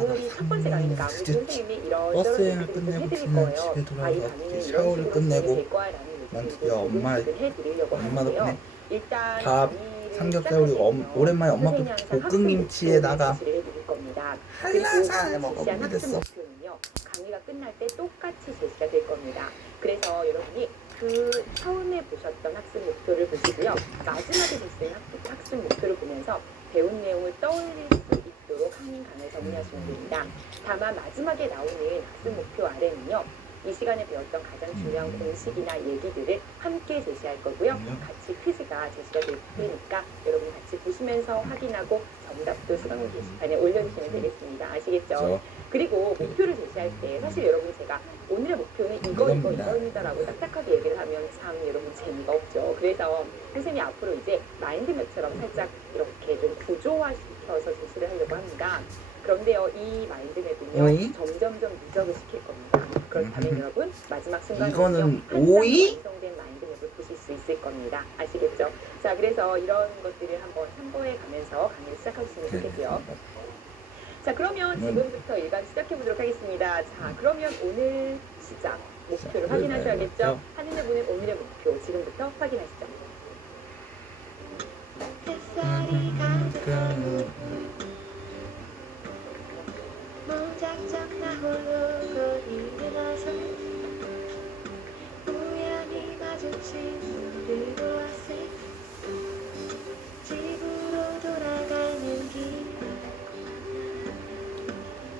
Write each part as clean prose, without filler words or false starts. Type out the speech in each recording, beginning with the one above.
오늘이 첫 번째 강의니까 아무래도 선생님이 이런 버스 여행을 좀 끝내고 해드릴 저는 거예요. 집에 이 돌아와서 강의는 샤워를 이런 식으로 끝내고 될 거야라는 난 얘기를 드디어 해드리려고 엄마 덕분에 하는데요. 일단 밥, 강의를 삼겹살 그리고 시작할 때는요, 오랜만에 엄마 선생님이 항상 볶음김치에다가 제시를 해드릴 겁니다. 한라산을 그리고 먹어보게 제시한 학습 됐어. 목표는요, 강의가 끝날 때 똑같이 제시가 될 겁니다. 그래서 여러분이 그 처음에 보셨던 학습 목표를 보시고요, 마지막에 보신 학습 목표를 보면서 배운 내용을 떠올릴 수 있도록 한인 강을 정리하시면 됩니다. 다만 마지막에 나오는 학습 목표 아래는요, 이 시간에 배웠던 가장 중요한 공식이나 얘기들을 함께 제시할 거고요. 같이 퀴즈가 제시가 될 테니까 여러분 같이 보시면서 확인하고 정답도 수강 게시판에 올려주시면 되겠습니다. 아시겠죠? 그리고 목표를 제시할 때 사실 여러분 제가 오늘의 목표는 이거입니다라고 딱딱하게 얘기를 하면 참 여러분 재미가 없죠. 그래서 선생님이 앞으로 이제 마인드맵처럼 살짝 이렇게 좀 구조화시켜서 제시를 하려고 합니다. 그런데요, 이 마인드맵은요 점점점 누적을 시킬 겁니다. 그렇다면 여러분 마지막 순간에 이거는 오이? 완성된 마인드맵을 보실 수 있을 겁니다. 아시겠죠? 자, 그래서 이런 것들을 한번 참고해 가면서 강의를 시작하시면 좋겠고요. 자, 그러면 지금부터 일간 시작해 보도록 하겠습니다. 자, 그러면 오늘 시작 목표를 확인하셔야겠죠? 하늘에 보는 오늘의 목표 지금부터 확인하시죠. 무작정 나 홀로 거리를 나서 우연히 마주친 너를 보았을 집으로 돌아가는 길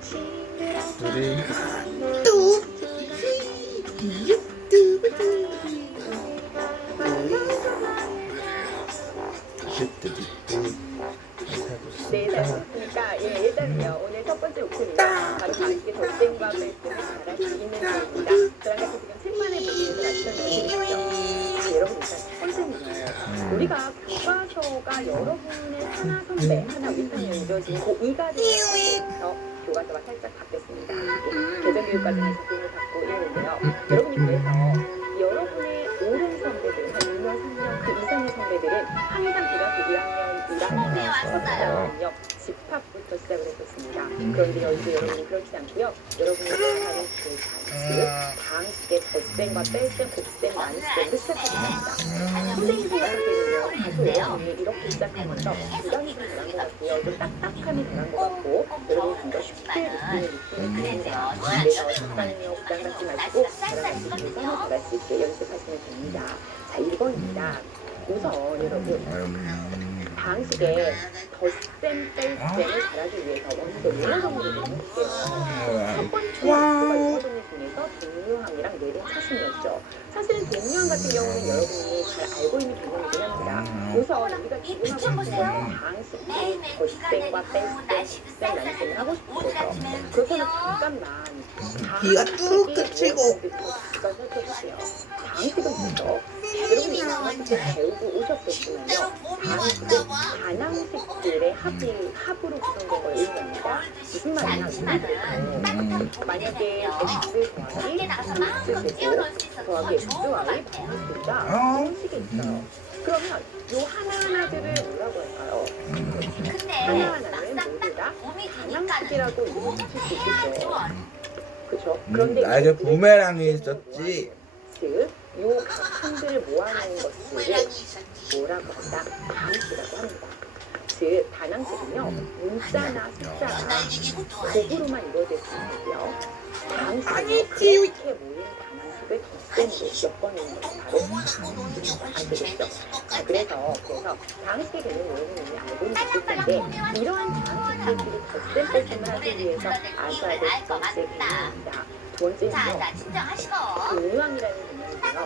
싱그럽다 네, 잘 보셨습니까? 예, 일단은요, 오늘 첫 번째 목표입니다. 바로 강의의 덧셈과 뺄셈을 잘할 수 있는 지입니다. 저랑 같이 지금 책만을 보시면서 같이 설명드리겠죠. 자, 여러분 일단 첫 번째는요, 우리가 교과서가 여러분의 하나 선배, 하나 윗학년이죠. 지금 고2가 되면서 교과서가 살짝 바뀌었습니다. 개정교육과정에서 도움을 받고 있는데요. 여러분이 그래서 여러분의 오랜 선배들, 한 2년, 3년, 그 이상의 선배들은 항상 고등학교 1학년 집합부터 시작을 했었습니다. 그런데요, 이제 여러분이 그렇지 않고요. 여러분이 생각하는 그 방식의 덧셈과 뺄셈, 곱셈, 나눗셈을 시작하게 됩니다. 선생님 생각할 때는요, 다소 여러분이 이렇게 시작하면서 부담이 좀 덜한 것 같고요. 좀 딱딱함이 덜한 것 같고, 여러분이 좀 더 쉽게 느끼는 느낌이 듭니다. 그래서 식단이요, 부담 갖지 마시고, 저랑 같이 계산을 잘할 수 있게 연습하시면 됩니다. 자, 1번입니다. 우선 여러분, 방식의 덧셈, 뺄셈을 잘하기 위해서 먼저 용어 정리를 좀 해볼게요. 첫 번째 목표가 용어 정리 중에서 동요항이랑 내림 차순이었죠. 사실은 동요항 같은 경우는 여러분이 잘 알고 있는 개념이긴 합니다. 우선 우리가 지금 하고 있는 것은 방식의 덧셈과 뺄셈, 곱셈, 나눗셈을 하고 싶은 거죠. 그렇다면 잠깐만 귀가 뚝 그치고 잠깐 살펴보세요. 방식은 뭐죠? 여러분이 중학교 때 배우고 오셨겠지만요. 방식은 반항식들의 합으로 구성된 걸 의미합니다. 무슨 말이냐? 만약에 x 더하기 x 제곱 더하기 xy 방식이다. 이런 식이 있어요. 그러면 요 하나하나들을 뭐라고 할까요? 하나하나는 모두 다 반항식이라고 이름을 붙일 수 있겠죠. 그렇죠? 그런데 나에게 부메랑이 있었지. 즉, 요 각함들을 모아놓은 것들을 뭐라고 한다? 방식이라고 합니다. 즉, 반항식은요, 문자나 숫자가 곱으로만 이루어질 수 있고요. 방식은요, 그렇게 모인 반항식을 덧셈으로 엮어내는 것이 바로 방식입니다. 아시겠죠? 자, 그래서 방식의 개념을 여러분이 이미 알고 있을 텐데, 이러한 방식들끼리 덧셈 뺄셈을 하기 위해서 아셔야 될 두 번째 개념입니다. 두 번째는요, 동요항이라는 개념인데요.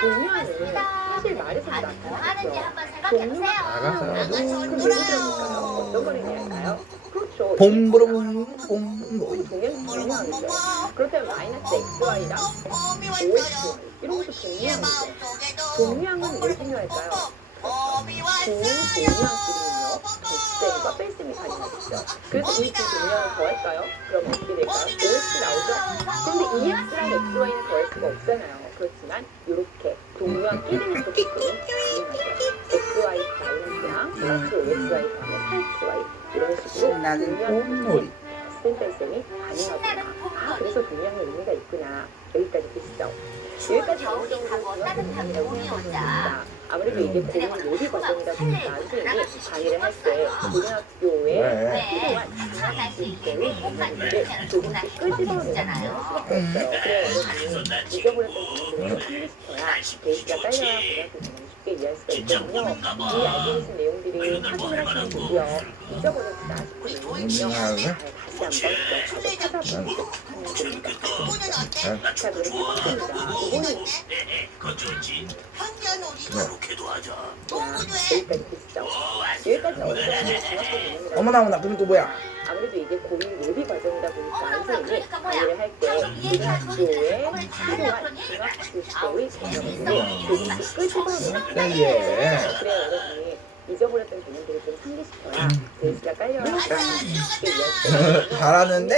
동요항은 사실 말에서도 나타나겠죠. 동요항, 그럼 예를 들어볼까요? 어떤 걸 의미할까요? 그렇죠. 봄부름 동요항이죠. 그렇다면 마이너스 xy랑 OXY 이런 것도 동요항이죠. 동요항은 왜 중요할까요? 두 동요항끼리는요, 덧셈과 뺄셈이 가능하겠죠. 그래서 이 두 동요항을 더할까요? 그럼 어떻게 될까요? OX 나오죠? 그런데 EX랑 XY는 더할 수가 없잖아요. 그렇지만 이렇게 동요항끼리는 또 곱셈이 가능하죠. XY 마이너스랑 플러스 OXY 더하면 4XY 이런 식으로 나는 동요항 곰놀이. 곱셈 뺄셈이 가능하구나. 아, 그래서 동양의 의미가 있구나. 여기까지 보시죠. 여기까지 어느 정도 중요한 부분이라고 생각하십니다. 아무래도 이게 고민 요리 과정이다 보니까 선생님이 강의를 할 때 고등학교에 필요한 중학교 때의 부분들을 조금씩 끄집어내는 수밖에 없어요. 그래야 여러분이 잊어버렸던 부분들을 상기시켜야 베이스가 깔려야 고등학교 경험을 쉽게 이해할 수가 있거든요. 이 알고 계신 내용들이 확인을 하시면 되고요. 잊어버렸다 싶은 내용은요. 다시 한번 찾아보고 하는 겁니다. 자, 그럼 첫 번째입니다. 이거는 여기까지 보시죠. 여기까지 어느 정도 중학교 개념이라고 어머나 어머나 그럼 또 뭐야? 아무래도 이게 고민 요리 과정이다 보니까 선생님이 강의를 할 때 고등학교에 필요한 중학교 때의 개념들을 조금씩 끄집어내는 예. 그래야 여러분이 잊어버렸던 개념들을 좀 상기시켜야 베이스가 깔려야 쉽게 이해할 수 있거든요. 잘하는데?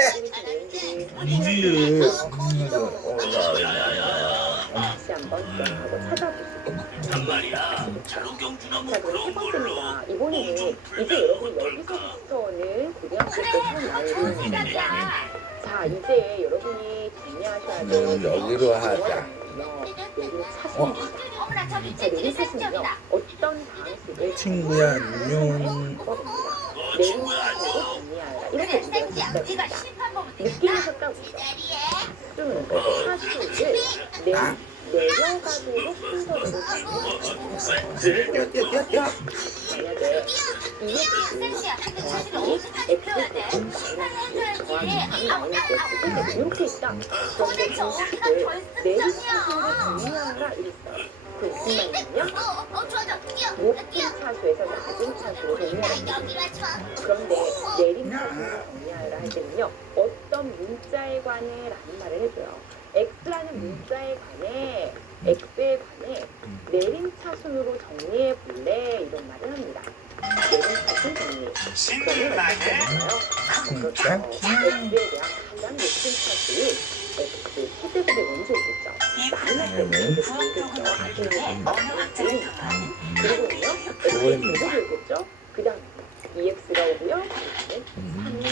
다시 한번 기억하고 찾아보시고 자, 그럼 세 번째입니다. 이번에는 이제 여러분 여기서부터는 고등학교 때 처음 나오는 내용입니다. 자, 이제 여러분이 정리하셔야 될 여기로 하자. 내린 사진입니다. 자, 내린 사진은요, 어떤 방식을 친구야 안녕. 내린 사진으로 정리하라. 이렇게 문제가 있습니다. 느낌에서 따보죠. 사수를 내려가도록 순서대로 정리해요. 뛰어. 만약에 이렇게 있다. 그런데 공식을 내리차수로 정리하라 이랬어요. 그 무슨 말이냐면 높은 차수에서 낮은 차수로 정리하라. 그런데 내린 차수로 정리하라 할 때는요. 어떤 문자에 관해 라는 말을 해줘요. X라는 문자에 관해 X에 관해 내림 차순으로 정리해 볼래 이런 말을 합니다. 내림 차순 정리. 그러면 어떻게 할까요? 그렇죠. X에 대한 가장 높은 차수를 X 세제곱에 먼저 오겠죠. 마이너스 X를 보겠죠. 그리고는요 X의 제곱을 오겠죠. 그 다음 2X가 오고요. 그리고는 3이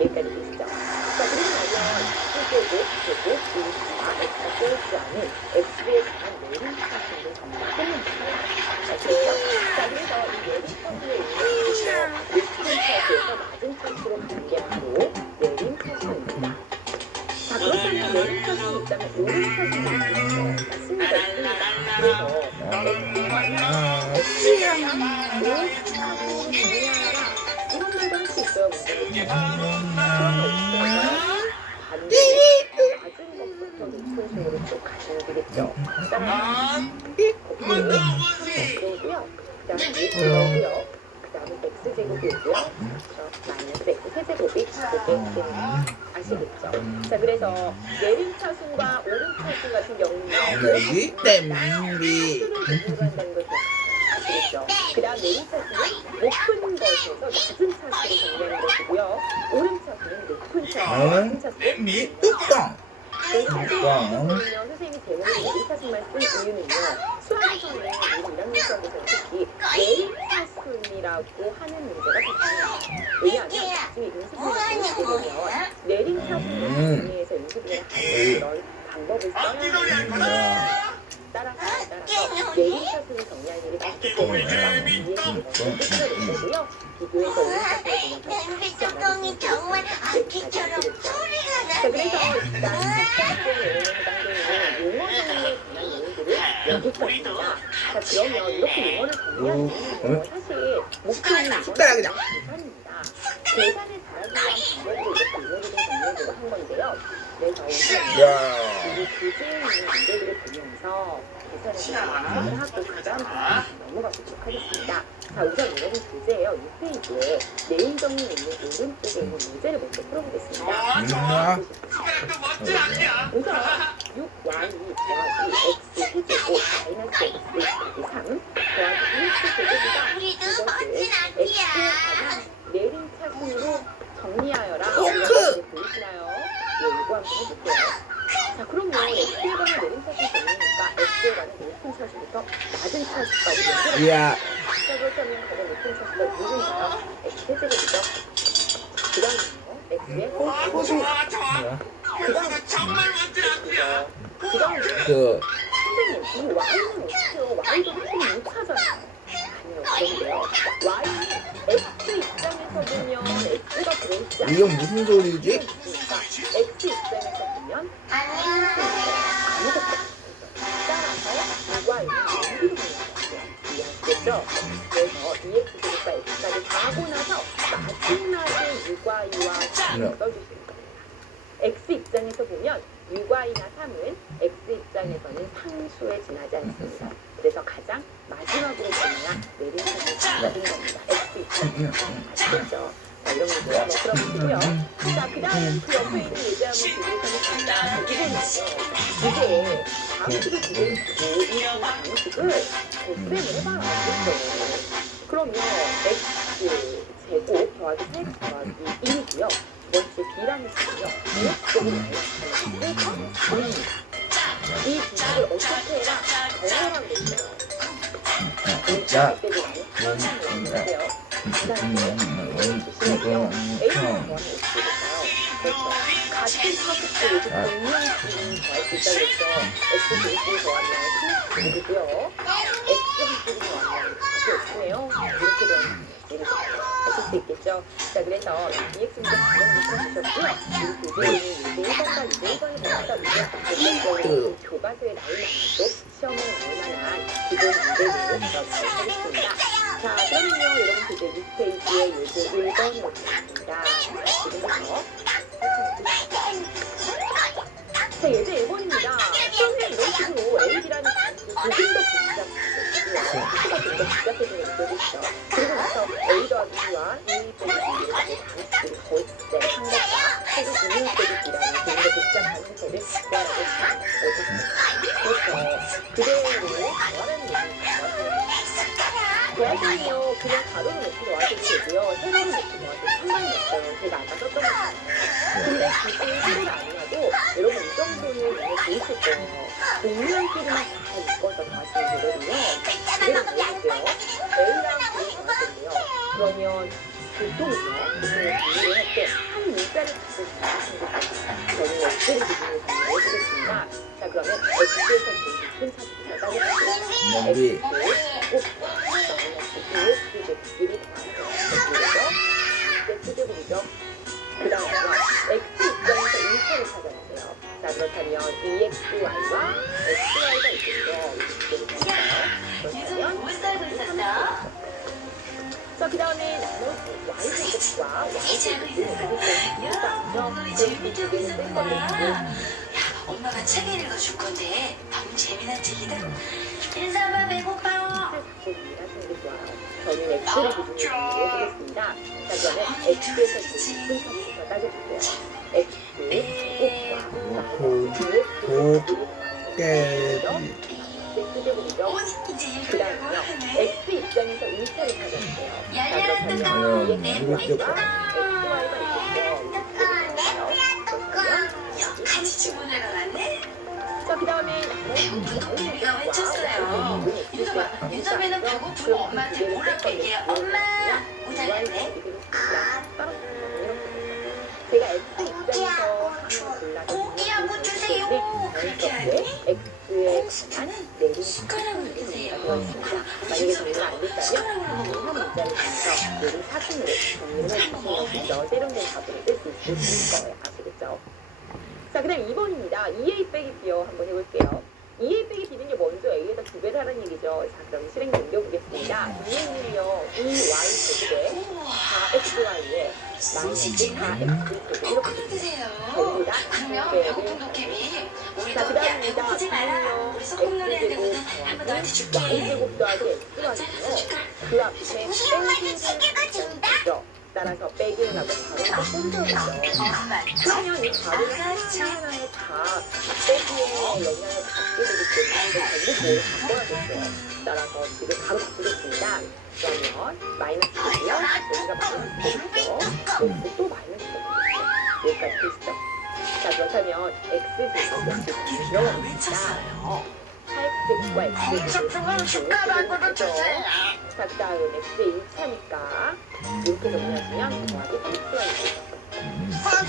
여기까지 보시죠. 자, 그리고 나면 제곱, X가 떼지 않은 X에 대한 내림 차수를 정리를 끝냅니다. 아시겠죠? 자, 그래서 이 내림 차수의 의미는 높은 차수에서 낮은 차수로 가는 게 바로 내림 차수입니다. 자, 그렇다면 내림 차수는 있다면 오름 차수는 있죠. 맞습니다. 그래서 X에 관한 오름 차수로 정리하라. 이런 말도 할 수 있어요. 그러면 어떻게 낮은 것부터 높은 식으로 쭉 가시면 되겠죠. 따라서 곱고요. 그 다음에 X고요. 그 다음에 X제곱이 오고요. 마이너스 X 세제곱이 이렇게 되는 아시겠죠? 자, 그래서 내림차순과 오름차순 같은 경우는 여기 땜비. 아시겠죠? 그 다음 내림차순은 높은 것에서 낮은 차수로 정리하는 것이고요. 오름차순은 높은 차수, 낮은 차수를 뚜껑. 선생님이 제목을 내림차순만 쓴 이유는요. 수학에서는 우리 1학년 수학에서는 특히 내림차순이라고 하는 문제가 발생합니다. 왜냐하면 나중에 인수분해를 보면 내림차순을 정리해서 인수분해를 하는 그런 방법을 써야 따라서 내림차순을 정리하는 일이 많기 때문에 이해를 먼저 끝내고요. 비교해서 오른차순을 보면 정말 아기처럼 소리가 자, 그래서 나네. 일단 첫 번째 내용에 해당되는 용어 정리에 관한 내용들을 연습했습니다. 자, 그러면 이렇게 용어를 정리하는 이유는 사실 목표는 숫자야, 그냥. 계산입니다. 계산을 잘하기 위한 방법으로 이렇게 용어를 좀 정리해보고 한 건데요. 그래서 우선 야. 이 교재에 있는 문제들을 보면서 계산을 잘 완성을 하고 그 다음 부분으로 넘어가 보도록 하겠습니다. 자, 우선 여러분 교재예요. 6페이지에 내용 정리 있는 오른쪽에 있는 문제를 먼저 풀어보겠습니다. 우선 6y 더하기 x 세제곱 마이너스 x 곱하기 3 더하기 1x 제곱이다. 이것을 x에 관한 내림 차순으로 정리하여라. 이렇게 보이시나요? 네, 이거 한번 해볼게요. 자, 그럼요. x에 관한 내림 차순 정리니까 x에 관한 높은 차수부터 낮은 차수까지 연결을 야. 자, 그렇다면 가장 높은 차수가 누군가요? x 세제곱이죠. 그 다음은요. x의 뭐야? 그 다음 그 선생님 이 y는 어떻게요? y도 사실 못 찾아요. 아니요 그런데요. y는 x 입장에서 보면 x가 들어있지 않아요. 이건 무슨 소리지? x 입장에서 보면 아무것도 없어요. 따라서 y는 여기로 보는 거예요. 이해하시겠죠? 그래서 ex제곱과 x까지 다 하고 나서 마지막에 유과이와 3을 써주시는 겁니다. x 입장에서 보면 유과이나 3은 x 입장에서는 상수에 지나지 않습니다. 그래서 가장 마지막으로 보내야 내림차를 받은 겁니다. x 입장에서 아시겠죠? 자, 이런 문제 한번 풀어보시고요. 자, 그 다음에 그 옆에 있는 예제 한번 보도록 하겠습니다. 이거는요, 이게 방식을 기대해 주고 이 방식을 곱셈을 해봐라. 그렇죠? 그러면 x 제곱 더하기 4x 더하기 1이고요. 두 번째 b라는 식은요. 2x제곱 마이너스 1입니다. 이 비식을 어떻게 해라? 정렬하고 있어요. 자, 같은 사극도 여기 동명식이 더할 수 있다고 했죠. x 제곱을 더하면 3x제곱이고요. x 한쪽이 더하면 4x네요. 이렇게 되는 하실 수 있겠죠. 자, 그래서 EX부터 방금 붙여주셨고요. 이 교재에는 1번과 2번을 보았다. 이번 교과서에 나올 만한 시험에 나올 만한 기본 문제를 풀어보겠습니다. 자, 그러면요, 여러분 교재 6페이지에 예제 1번을 보겠습니다. 지금부터 자, 예제 1번입니다. 선생님, 이런 식으로 AB라는 단수 조금 더 복잡해지고요. 수가 좀 더 복잡해지는 느껴지시죠? 그리고 나서 A 더하기 B와 2 빼기 B를 단수를 곱셈 한 것과 그리고 2 빼기 B라는 조금 더 복잡한 형태를 구하라고 했습니다. 그래서 그대로 구하라는 얘기입니다. 대학생이요, 그냥 가로를 놓고 놓아도 되고요. 세로를 놓고 놓아도 상관이 없어요. 제가 아까 썼던 것처럼. 근데 굳이 세로를 아니어도 여러분 이 정도는 너무 좋으실 거예요. 동물끼리만 잘 묶어서 가시면 되거든요. 그대로 보여줄게요. A랑 B를 정하셨네요. 그러면 보통은요, 보통은 정리를 할 때 한 문자를 갖고 있는 친구들. 저는 X를 기준으로 정리를 해보겠습니다. 자, 그러면 X에서 제일 큰 차지부터 따져볼게요. 우리 곱 마이너스 2x제곱끼리 더하죠. x제곱이죠. 그 다음에요. x 입장에서 1차를 찾아주세요. 자, 그렇다면 2xy와 xy가 있겠죠. 그렇다면 자, 그 다음에 나머지 y제곱과 엄마가 책 읽어줄 건데 너무 재미난 책이다. 인사봐 배고파. 저는 x를 기준으로 정리해보겠습니다. 자, 그러면 x에서 제일 큰 차부터 따져볼게요. x x제곱이죠. 그 다음에요. x 입장에서 2차를 찾아주세요. 자, 그렇다면 xy가 있겠죠. 같이 주문을 걸었네. 자, 그 다음에 우리가 외쳤어요. 윤서배는 배고프고 엄마한테 물어볼게. 엄마 못하겠네. 제가 x 입장에서 고기 한번 주세요. 그렇게 하니? x의 숟가락은 숟가락으로 드세요. 만약에 정리가 안 됐다면 한 문자를 통해서 요리 사진으로 정리를 해주시면 세련된 답을 쓸 수 있을 거예요. 아시겠죠? 자, 그 다음 2번입니다. 2a 빼기 b요. 한번 해볼게요. 2a 빼기 b는요, 먼저 a에다 2배를 하는 얘기죠. 자, 그럼 실행 넘겨보겠습니다. 2a는요, 2y 제곱에 4xy에 마이너스 4x 제곱 이렇게 드세요. 전부 다 그러면 2배를 배고픈 도깨비 우리 자, 그 다음입니다. 배고프지 마라. 우리 소꿉놀이 할 때보다 한번 너한테 줄게. y제곱 더하기 x가 있고요. 그 앞에 빼기를 하죠. 따라서 빼기를 하고 바로 또 꼼짝이죠. 그러면 이 가루를 하나하나에 다 빼기에 영향을 받게 되기 때문에 전부 뭘 바꿔야겠어요. 따라서 지금 바로 바꾸겠습니다. 그러면 마이너스 되고요. 여기가 마이너스 되겠죠. 여기도 또 마이너스 되겠죠. 여기까지 되시죠. 자, 그렇다면 x제곱은 지금 들어갑니다. 8x제곱과 x제곱을 숟가락으로 주세요. 자, 그 다음 x의 1차니까 이렇게 정리하시면 더하기 x가 있어요.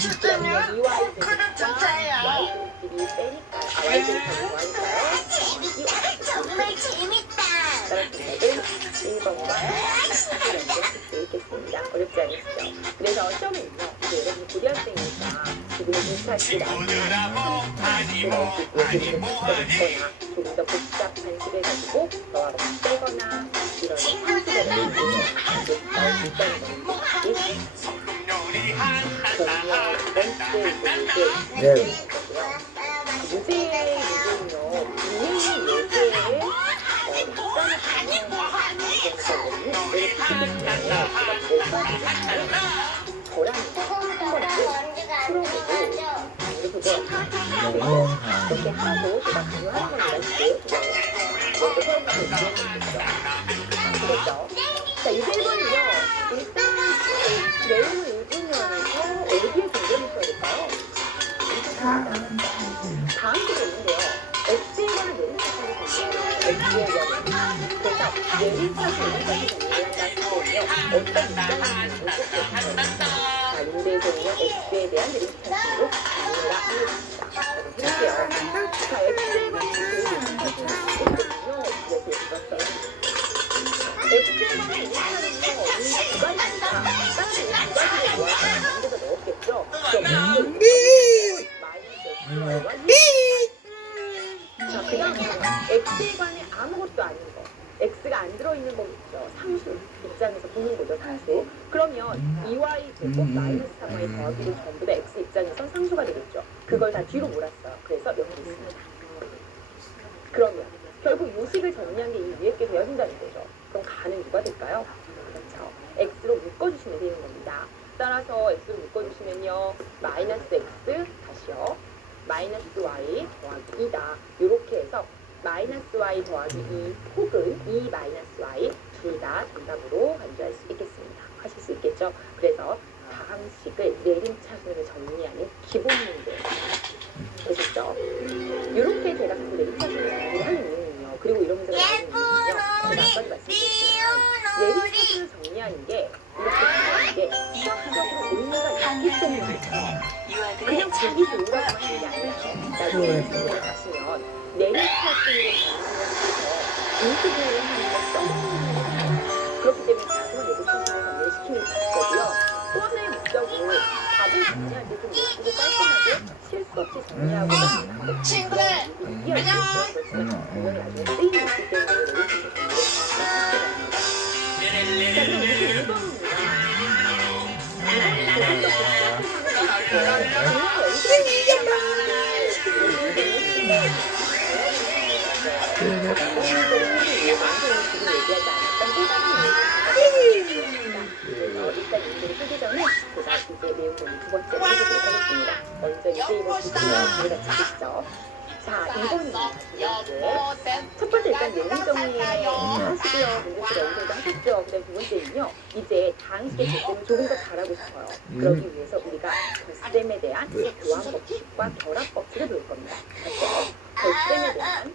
그다음에 EY 구독 제곱과 주세요. Y들끼리 빼니까요. Y들이 더 좋아하니까요. 정말 재밌다. 따라서 정답은 1번과 2번 수 있겠습니다. 어렵지 않으시죠? 그래서 시험은요. 여러분 고등학생이니까 지금은 2차 식이 나왔지만 3차 식을 넣을 수 있고요. 그리고 붙거나 조금 더 복잡한 식을 가지고 너와 같이 빼거나 이런 상식을 넣을 수 있다는 걸 그러면 두 번째 문제 네. 무죄의 문제는요. 분명히 예제에 입장을 저랑 한 번도 풀어보고 이렇게 하고 제가 강요하는 겁니다. 지금 먼저 서로부터 얘기해주시죠. 아시겠죠? 자, 이 1번은요. 일단 내용을 읽으면서 어디에 중점을 써야 될까요? 다음 식이 있는데요. X에 관한 내림차순을 정리해요. X에 관한. 그래서 내림차순, 내림차순 정리한다 하면요. 어떤 입장인지 분석해주세요. 자, 문제에서는요. X에 대한 내림차순으로 정리해라 하겠습니다. 해볼게요. 자, X에 관한 내림차순을 있거든요. 이렇게 읽었어요. X에 관한 내림차순은요. 이 두 가지입니다. 다른 두 가지를 모아서 가운데다 넣었겠죠? 그럼 자, 그 다음에 X에 관해 아무것도 아닌 거. X가 안 들어있는 거 있죠. 상수 입장에서 보는 거죠, 상수. 그러면 2y 제곱 마이너스 3y 더하기도 전부 다 X 입장에선 상수가 되겠죠. 그걸 다 뒤로 몰았어요. 그래서 여기 있습니다. 그러면 결국 요식을 정리한 게 이 위에 게 되어진다는 거죠. 그럼 가는 누가 될까요? 그렇죠. X로 묶어주시면 되는 겁니다. 따라서 X로 묶어주시면요. 마이너스 X 다시요. 마이너스 y 더하기 2다. 이렇게 해서 마이너스 y 더하기 2 혹은 2 마이너스 y 둘 다 정답으로 간주할 수 있겠습니다. 하실 수 있겠죠? 그래서 다항식을 내림차순으로 정리하는 기본 문제 되셨죠? 이렇게 대략 그 내림차순을 정리를 하는 이유는요. 그리고 이런 문제가 나오는 이유는요. 제가 아까도 말씀드렸지만 내림차순을 정리하는 게 이렇게 하는 게 수학적으로 의미가 있기 때문이죠. 그냥 보기 좋으라고 하는 게 아니에요. 나중에 집에 가시면 내림차순으로 정리해서 인수분해를 하는 걸 써보는 거예요. 그렇기 때문에 자동으로 내림차순을 정리를 시키는 거고요. 또 하나의 목적은 답을 정리할 때 좀 예쁘고 깔끔하게 실수 없이 정리하고 하는 친구들, 이해하시겠죠? 그렇지만 분명히 나중에 쓰임이 있기 때문에 내림차순을 정리를 시키는 겁니다. 자, 그럼 이제 2번입니다. 2번은 조금 더 복잡한 일단 문제를 쓰기 전에 제가 이제 내용 공부 두 번째로 해보도록 하겠습니다. 먼저 이제 이번 주제는 우리가 찾으시죠. 자, 2번입니다. 첫 번째 일단 내용 정리 하시고요. 문제풀이 어느 정도 하셨죠. 그 다음 두 번째는요. 이제 다항식의 개념을 조금 더 잘하고 싶어요. 그러기 위해서 우리가 덧셈에 대한 교환 법칙과 결합 법칙을 배울 겁니다. 맞죠? 덧셈에 대한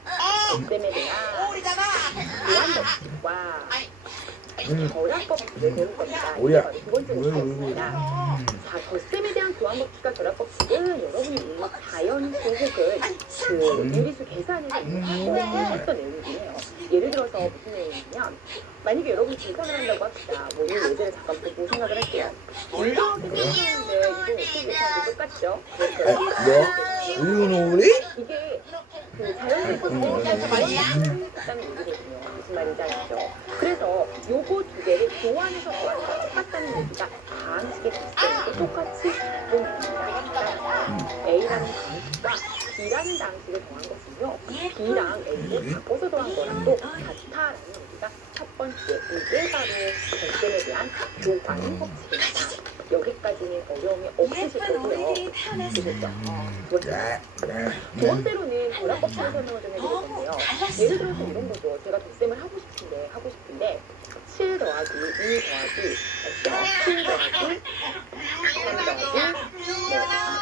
교환 법칙과 결합 법칙을 배울 겁니다. 이게 바로 두 번째 문제였습니다. 자, 덧셈에 대한 교환 법칙과 결합 법칙은 여러분이 이 자연수 혹은 그 유리수 계산에서 하고 하셨던 내용이에요. 예를 들어서 무슨 내용이냐면 만약에 여러분이 계산을 한다고 합시다. 뭐 이 예제를 잠깐 보고 생각을 할게요. 이렇게 계산하는데 이거 어떻게 계산하는데 똑같죠? 이게 그 자연수에서 있다는 얘기거든요. 무슨 말인지 아시죠? 그래서 요거 두 개를 교환해서 구하는 거 똑같다는 얘기가 다항식의 덧셈도 똑같이 기본입니다. A라는 다항식과 B라는 다항식을 더한 것은요. B랑 A를 바꿔서 더한 거랑 또 같다라는 얘기가 첫 번째 이게 바로 덧셈에 대한 교환 법칙입니다. 여기까지는 어려움이 없으실 거고요. 되셨죠? 두 번째로는 결합법칙을 설명을 좀 해드릴 건데요. 예를 들어서 이런 거죠. 제가 덧셈을 하고 싶은데 7 더하기 2 더하기 7 더하기 3 더하기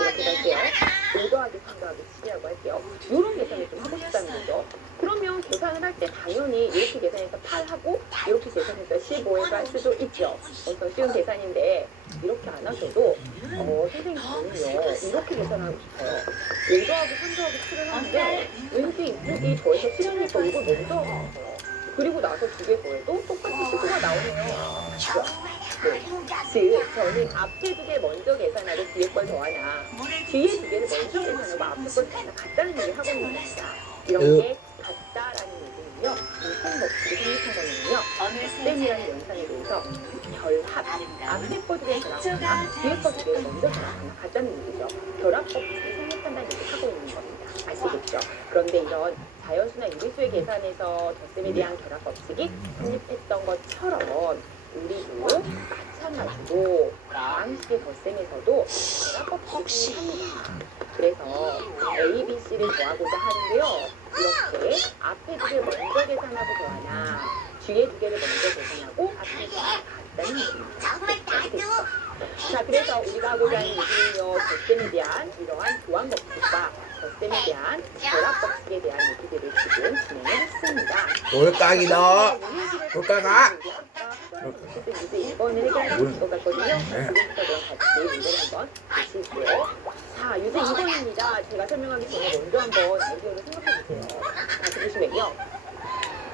이렇게 갈게요. 5 5 더하기 3 더하기 7이라고 할게요. 이런 계산을 좀 하고 싶다는 거죠. 그러면 계산을 할 때 당연히 이렇게 계산해서 8하고 이렇게 계산해서 15에서 할 수도 있죠. 엄청 쉬운 계산인데 이렇게 안 하셔도 선생님 저는요 이렇게 계산하고 싶어요. 5 더하기 3 더하기 7을 하는데 왠지 이쪽이 더해서 7이니까 이거 너무 더하고요. 그리고 나서 두 개 더해도 똑같이 19가 나오네요. 즉 저는 앞에 두 개 먼저 계산하고 뒤에 걸 더하나 뒤에 두 개를 먼저 계산하고 앞에 걸 더하나 같다는 얘기를 하고 있는 겁니다. 이런 게 같다라는 얘기는요. 무슨 법칙이 생략한 거냐면요. 쌤이라는 연산에 대해서 결합, 앞에 거 두 개 결합하나 뒤에 거 두 개를 먼저 결합하나 같다는 얘기죠. 결합 법칙이 생략한다는 얘기를 하고 있는 겁니다. 아시겠죠? 그런데 이런 자연수나 유리수의 계산에서 덧셈에 대한 결합 법칙이 성립했던 것처럼 우리도 마찬가지로 방식의 덧셈에서도 결합 법칙이 합니다. 그래서 A, B, C를 더하고자 하는데요. 이렇게 앞에 두 개를 먼저 계산하고 더하나 뒤에 두 개를 먼저 계산하고 앞에 두 개가 같다는 얘기입니다. 자, 그래서 우리가 하고자 하는 얘기는요. 덧셈에 대한 이러한 교환 법칙과 덧셈에 대한 결합 법칙에 대한 얘기들을 지금 진행을 했습니다. 돌깍이다. 돌깍아. 이제 이번에 해결할 것 같거든요. 지금부터 그럼 같이 문제를 한번 보실게요. 자, 유제 2번입니다. 제가 설명하기 전에 먼저 한번 아이디어를 생각해 보세요. 다시 보시면요.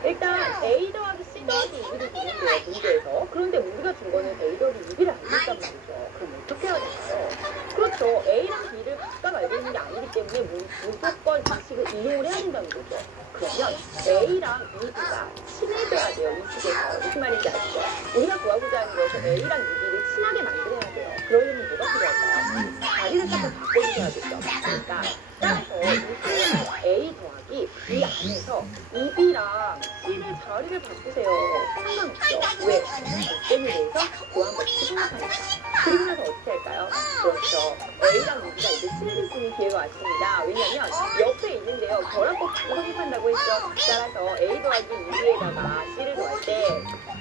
일단 A 더하기 C 더하기 2를 주는데요, 문제에서. 그런데 우리가 준 거는 A 더하기 2를 알고 있단 말이죠. 그럼 어떻게 해야 될까요? 그렇죠. A랑 B를 각각 알고 있는 게 아니기 때문에 무조건 이 식을 이용을 해야 된다는 거죠. 그러면 A랑 B가 친해져야 돼요, 이 식에서. 무슨 말인지 아시죠? 우리가 구하고자 하는 것은 A랑 B를 친하게 만들어야 돼요. 그러려면 뭐가 필요할까요? 자리를 잠깐 바꿔주셔야겠죠. 그러니까 따라서 여기서 A 더하기 B 안에서 2B랑 C를 자리를 바꾸세요. 상관없죠. 왜? 덧셈에 대해서 교환 법칙이 생각하니까. 그리고 나서 어떻게 할까요? 그렇죠. A랑 2B가 이제 친해질 수 있는 기회가 왔습니다. 왜냐면 옆에 있는데요. 결합 법칙을 성립한다고 했죠. 따라서 A 더하기 2B에다가 C를 더할 때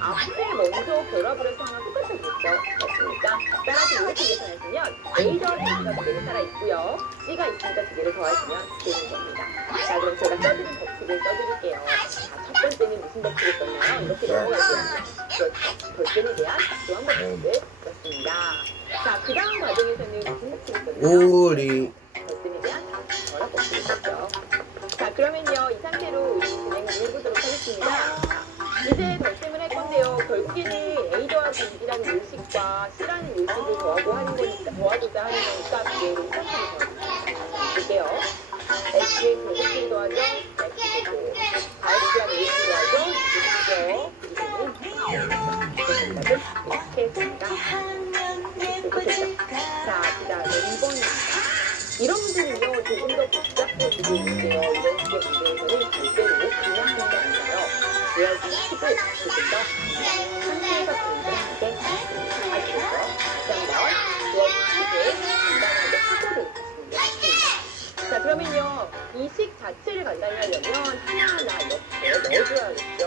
앞에 먼저 결합을 해서 하나 똑같아졌죠. 맞습니까? 따라서 이렇게 계산하시면 A 더하기 2가 두 개를 살아있고요. C가 있으니까 두 개를 더하시면 되는 겁니다. 자, 그럼 제가 써드린 법칙을 써드릴게요. 자, 첫 번째는 무슨 법칙을 썼나요? 이렇게 넘어갈게요. 그렇죠. 덧셈에 대한 교환 법칙을 썼습니다. 자, 그 다음 과정에서는 무슨 법칙을 썼나요? 우리 덧셈에 대한 결합 법칙을 썼죠. 자, 그러면요. 이 상태로 우리 진행을 해보도록 하겠습니다. 이제 덧셈을 할 건데요. 결국에는 A 더하기 2라는 요식과 C라는 요식을 더하고 하는 거니까, 더하고자 하는 거니까 그게 우리 상태를 볼게요. X의 제곱을 더하죠. X제곱. 4X라는 요식을 더하죠. 6죠. 이거는 이렇게 했습니다. 이렇게 됐죠. 자, 그 다음에 2번입니다. 이런 문제는요, 조금 더 복잡해지고 있는데요. 이런 식의 문제에서는 절대로 그냥 하는 게 아니라요. 주어진 식을 조금 더 상태에서 굉장하게 아시겠죠? 다시 한번 주어진 식을 간단하게 하고를 있습니다. 자, 그러면요, 이 식 자체를 간단히 하려면 하나하나 이렇게 넣어줘야겠죠.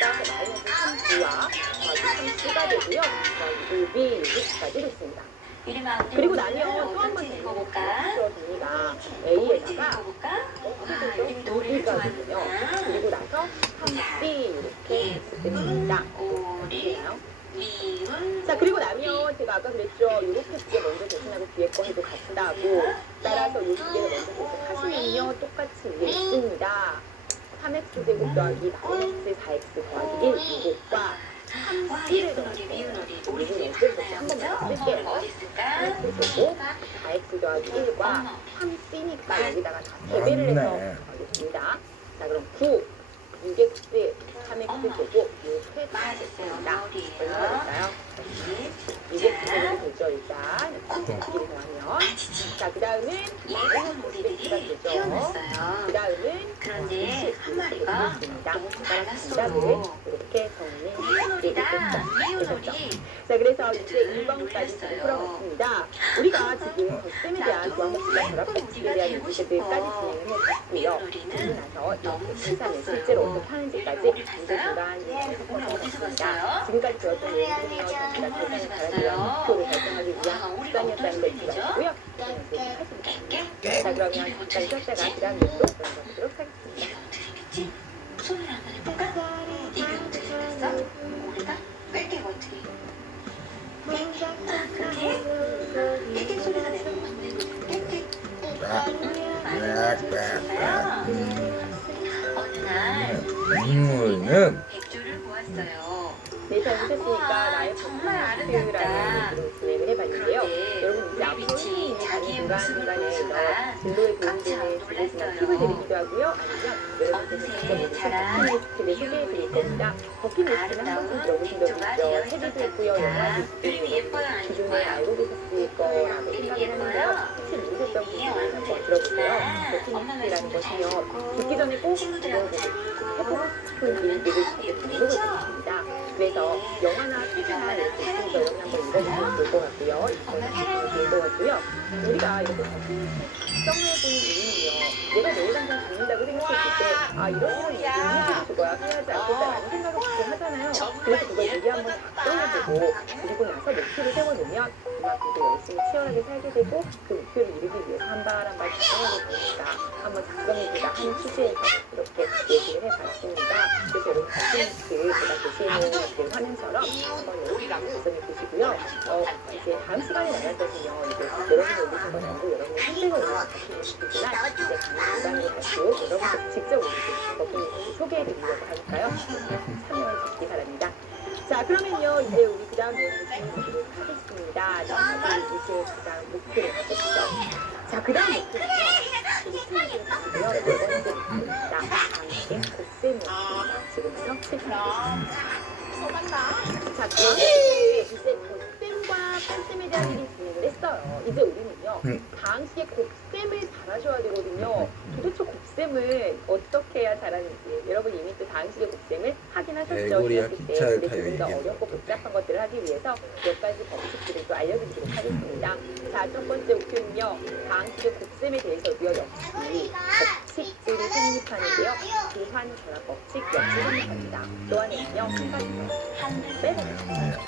따라서 마이너스 3B와 더하기 3C가 되고요. 더하기 5B, 6B까지 됐습니다. 그리고 나면 또 한 번 풀어줍니다. A에다가 어떻게 되죠? 2B가 되고요. 그리고 나서 3B 이렇게 됩니다. 어떻게나요? 자, 그리고 나면 제가 아까 그랬죠. 이렇게 두 개 먼저 계산하고 뒤에 거 해도 같다고. 따라서 이 두 개를 먼저 계산하시면요. 똑같이 위에 있습니다. 3x 제곱 더하기 마이너스 4x 더하기 1 이것과 3c를 더하세요. 여기는 어쩔 수 없이 한 번만 쓸게요. 3x 제곱 4x 더하기 1과 3c니까 여기다가 다 대배를 해서 더하겠습니다. 자, 그럼 9 6x, 3x 제곱 이렇게 됐습니다. 얼마나 될까요? 6x 제곱이 되죠, 일단. 이렇게 더하면. 자, 그 다음은 마이너스 2x가 되죠. 그 다음은 그런데 한 마리가 되겠습니다. 너무 정답을 달랐어요. 이렇게 정리해 미우놀이랑 주겠죠. 미우놀이 자, 그래서 그러면요 이제 2번까지 지금 풀어봤습니다. 우리가 지금 덧셈에 대한 조항법칙과 결합법칙에 대한 문제들까지 진행을 해봤고요. 그리고 나서 이렇게 계산을 실제로 어떻게 하는지까지 중간중간 섞어봤습니다. 지금까지 배웠던 내용들은요 전부 다 계산을 잘하기 위한 목표를 달성하기 위한 시간이었다는 걸 잊지 마시고요. 하십니다. 자 그러면 잠깐 쉬었다가 그 다음 내용으로 넘어가도록 하겠습니다. 소리를 안 나니까 이게 어떻게 그랬어? 모르다? 빨개 어떻게? 그게 이게 소리가 내는 거 어느 날 인물은 백조를 보았어요. 네, 잘 보셨으니까 나의 퍼포먼스라는 얘기로 진행을 해봤는데요. 여러분 이제 앞으로 선생님이 중간중간에 이런 진로에 도움되는 진로지만 팁을 드리기도 하고요. 아니면 여러분께서 직접 버킷리스트를 소개해드릴 겁니다. 버킷리스트는 한 번쯤 들어보신 적 있죠. 책에도 있고요. 영화도 있고 기존에 알고 계셨을 거라고 생각을 하는데요. 혹시 모르셨던 분들은 한번 들어보세요. 버킷리스트라는 것은요. 듣기 전에 꼭 들어보고 해보고 싶은 일들을 등록을 해주십니다. 그래서 영화나 책이나 이렇게 있으니까 여러분 한번 읽어보시면 좋을 것 같고요. 읽어보시면 좋을 것 같고요. 우리가 이렇게 작성해보는 이유는요. 내가 내일 당장 죽는다고 생각했을 때 이런 건 해주고 죽어야 해야지 않겠다라는 생각을 보통 하잖아요. 그래서 그걸 미리 한번 작성해보고 그리고 나서 목표를 세워놓으면 그만큼 더 열심히 치열하게 살게 되고 그 목표를 이루기 위해서 한 발 한 발 작성하게 되니까 한번 작성해보자 하는 취지에서 이렇게 얘기를 해봤습니다. 그래서 여러분 버킷리스트 제가 제시해놓은 그 화면처럼 한번 여러분 작성해 보시고요. 이제 다음 시간에 나갈 때는요. 이제 여러분이 올리신 건 아니고 여러분이 선택을 올린 버킷리스트지만 이제 간단하게 갈수록 여러분도 직접 올리신 버킷리스트 소개해드리려고 하니까요. 참여해 주시기 바랍니다. 자 그러면요 이제 우리 그 다음 내용을 진행해보도록 하겠습니다. 다들 이제 그 다음 목표를 가보시죠. 자 그 다음 목표는요. 우리 친구들 가고요. 네 번째 목표입니다. 함께 곱셈이었습니다. 지금부터 실천해보겠습니다. 자, 그러면 이제 곱셈과 뺄셈에 대한 일이 진행을 했어요. 이제 우리는요, 다항식의 곱셈을 잘하셔야 되거든요. 도대체 곱셈을 어떻게 해야 잘하는지. 여러분 이미 또 다항식의 곱셈을 하긴 하셨죠. 개구리와 1학기 때. 기차를 근데 타요, 조금 더 이게. 어렵고 복잡한 것들을 하기 위해서 몇 가지 법칙들을 또 알려드리도록 하겠습니다. 자, 첫 번째 목표는요, 다항식의 곱셈에 대해서도요, 역시 법칙들이 성립하는데요. 교환 결합 법칙 역시 성립합니다. 또 하나는요, 한 가지 더. 빼먹습니다.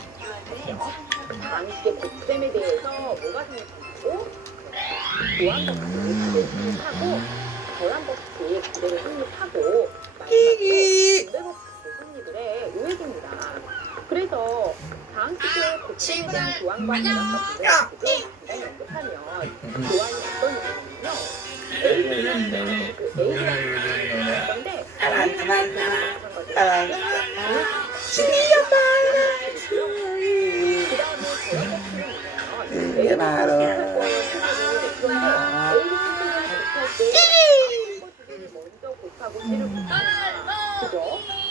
다항식의 곱셈에 대해서 뭐가 성립하고 교환 법칙을 성립하고 결합 법칙 그대로 성립하고 마지막으로 분배 법칙을 성립을 해. 요 얘기입니다. 그래서 다항식의 곱셈에 대한 교환과 결합과 분배 법칙을 간단히 언급하면 교환이 어떤 의미냐면요. A는 그 A라는 건데 이게 바로 먼저 곱하고 C를 곱하나 그죠?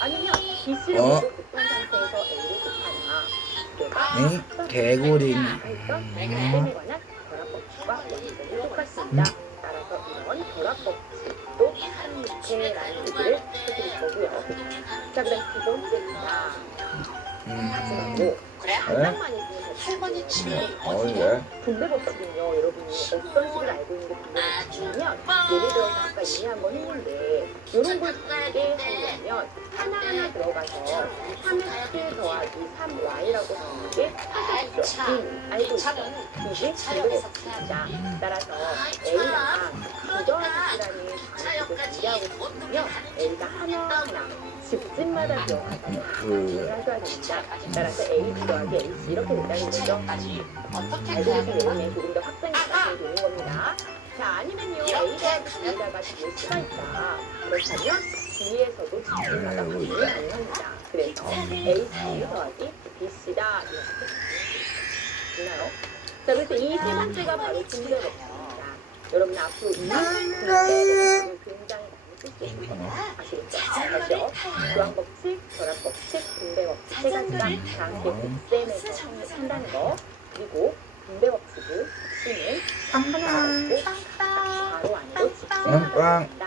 아니면 BC를 먼저 곱한 상태에서 A를 곱하나 개구리 곱셈에 관한 결합법칙과 완전히 똑같습니다. 따라서 이런 결합법칙도 한계라는 얘기를 해드릴 거고요. 자 그다음 두 번째입니다. 마지막으로 가장 많이 쓰는 법칙이에요. 분배법칙은요, 여러분이 어떤 식을 알고 있는 게 분배법칙이냐면 예를 들어서 아까 이미 한번 했는데 이런 걸 작게 하려면 하나하나 들어가서 3x 더하기 3y라고 하는 게 사실이죠. 알고 있죠. 이게 분배법칙입니다. 따라서 A랑 부더하기라는 방식을 준비하고 있으면요. A가 하나하나 집집마다 들어가서 방식을 하셔야 됩니다. 따라서 A 더하기 AC 이렇게 된다는 거죠. 알고 계신 내용에 조금 더 확장이 가면 되는 겁니다. 자, 아니면요. A 더하기 B에다가 뒤에 C가 있다. 그렇다면 B에서도 집집마다 방식이 가능합니다. 그래서 AC 더하기 BC다. 이렇게 있나요? 자, 그래서 이 세 번째가 바로 분배법칙입니다. 여러분 앞으로 이 분배법칙을 굉장히 쓸 수 있는 거예요. 아시겠죠? 다시요. 교환법칙, 결합법칙, 분배법칙 세 가지가 다함께 곱셈에서 성립한다는 거. 그리고 분배법칙은 C는 하나가 없고 바로 안으로 집중하다 된다.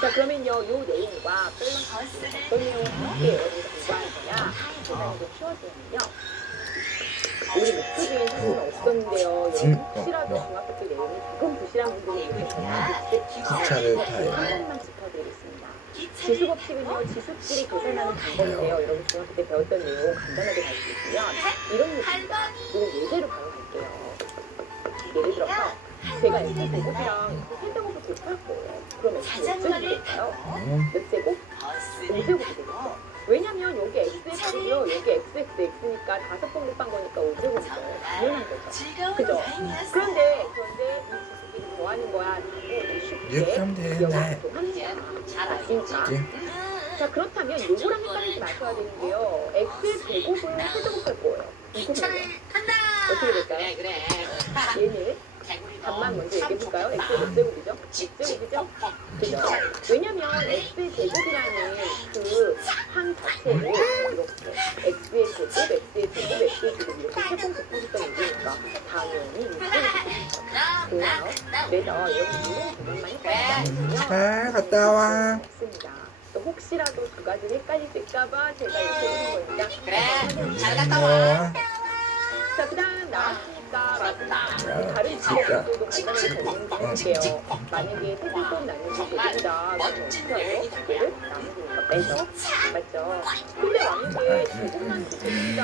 자 그러면요 요 내용과 밸런스 어떤 내용을 함께 여러분이 공부할 거냐 제가 풀어주면요. 우리 목표주의는 사실 없었는데요. 여러분 혹시라도 중학교 때 내용이 조금 부실한 부분이 있으시면 기차를 타요. 한 번만 짚어드리겠습니다. 지수법칙은요, 지수끼리 계산하는 방법인데요. 여러분 중학교 때 배웠던 내용 간단하게 다시보시면 이런 얘기입니다. 이거 예제로 바로 갈게요. 예를 들어서 제가 x 제곱이랑 세제곱을 곱할 거예요. 그럼 x 몇 제곱이 될까요? 몇 제곱? 5제곱이 되겠죠. 왜냐면 여기 xx고요, 여기 xxx니까 5번 곱한 거니까 5제곱이죠. 당연한 거죠. 그죠? 그런데 이 지수끼리 더하는 거야. 쉽게 이렇게 하면 되겠네. 맞습니까? 자, 그렇다면 요거랑 헷갈리지 마셔야 되는데요. x의 제곱을 세제곱할 거예요. 이거는 어떻게 될까요? 얘는 답만 먼저 얘기해볼까요? x의 몇 제곱이죠? 6제곱이죠? 그죠? 왜냐면 x의 제곱이라는 그 항 자체를 이렇게 x의 제곱, x의 제곱, x의 제곱 이렇게 세번 곱해줬던 얘기니까 당연히 6제곱이 되겠죠. 그래서 여러분 이런 부분만 헷갈리지 잘 갔다 와. 없습니다. 또 혹시라도 두 가지 헷갈릴 수 있을까봐 제가 이렇게 해준 거니까 잘 와. 자, 그 다음 나왔으니까 다른 진짜. 지역들도 간단하게 설명드릴게요. 만약에 세제곱 나누기 제곱이다. 그러면 어떻게 하죠? 두 개를 나누기니까 빼죠. 맞죠? 근데 만약에 제곱만 두 개입니다.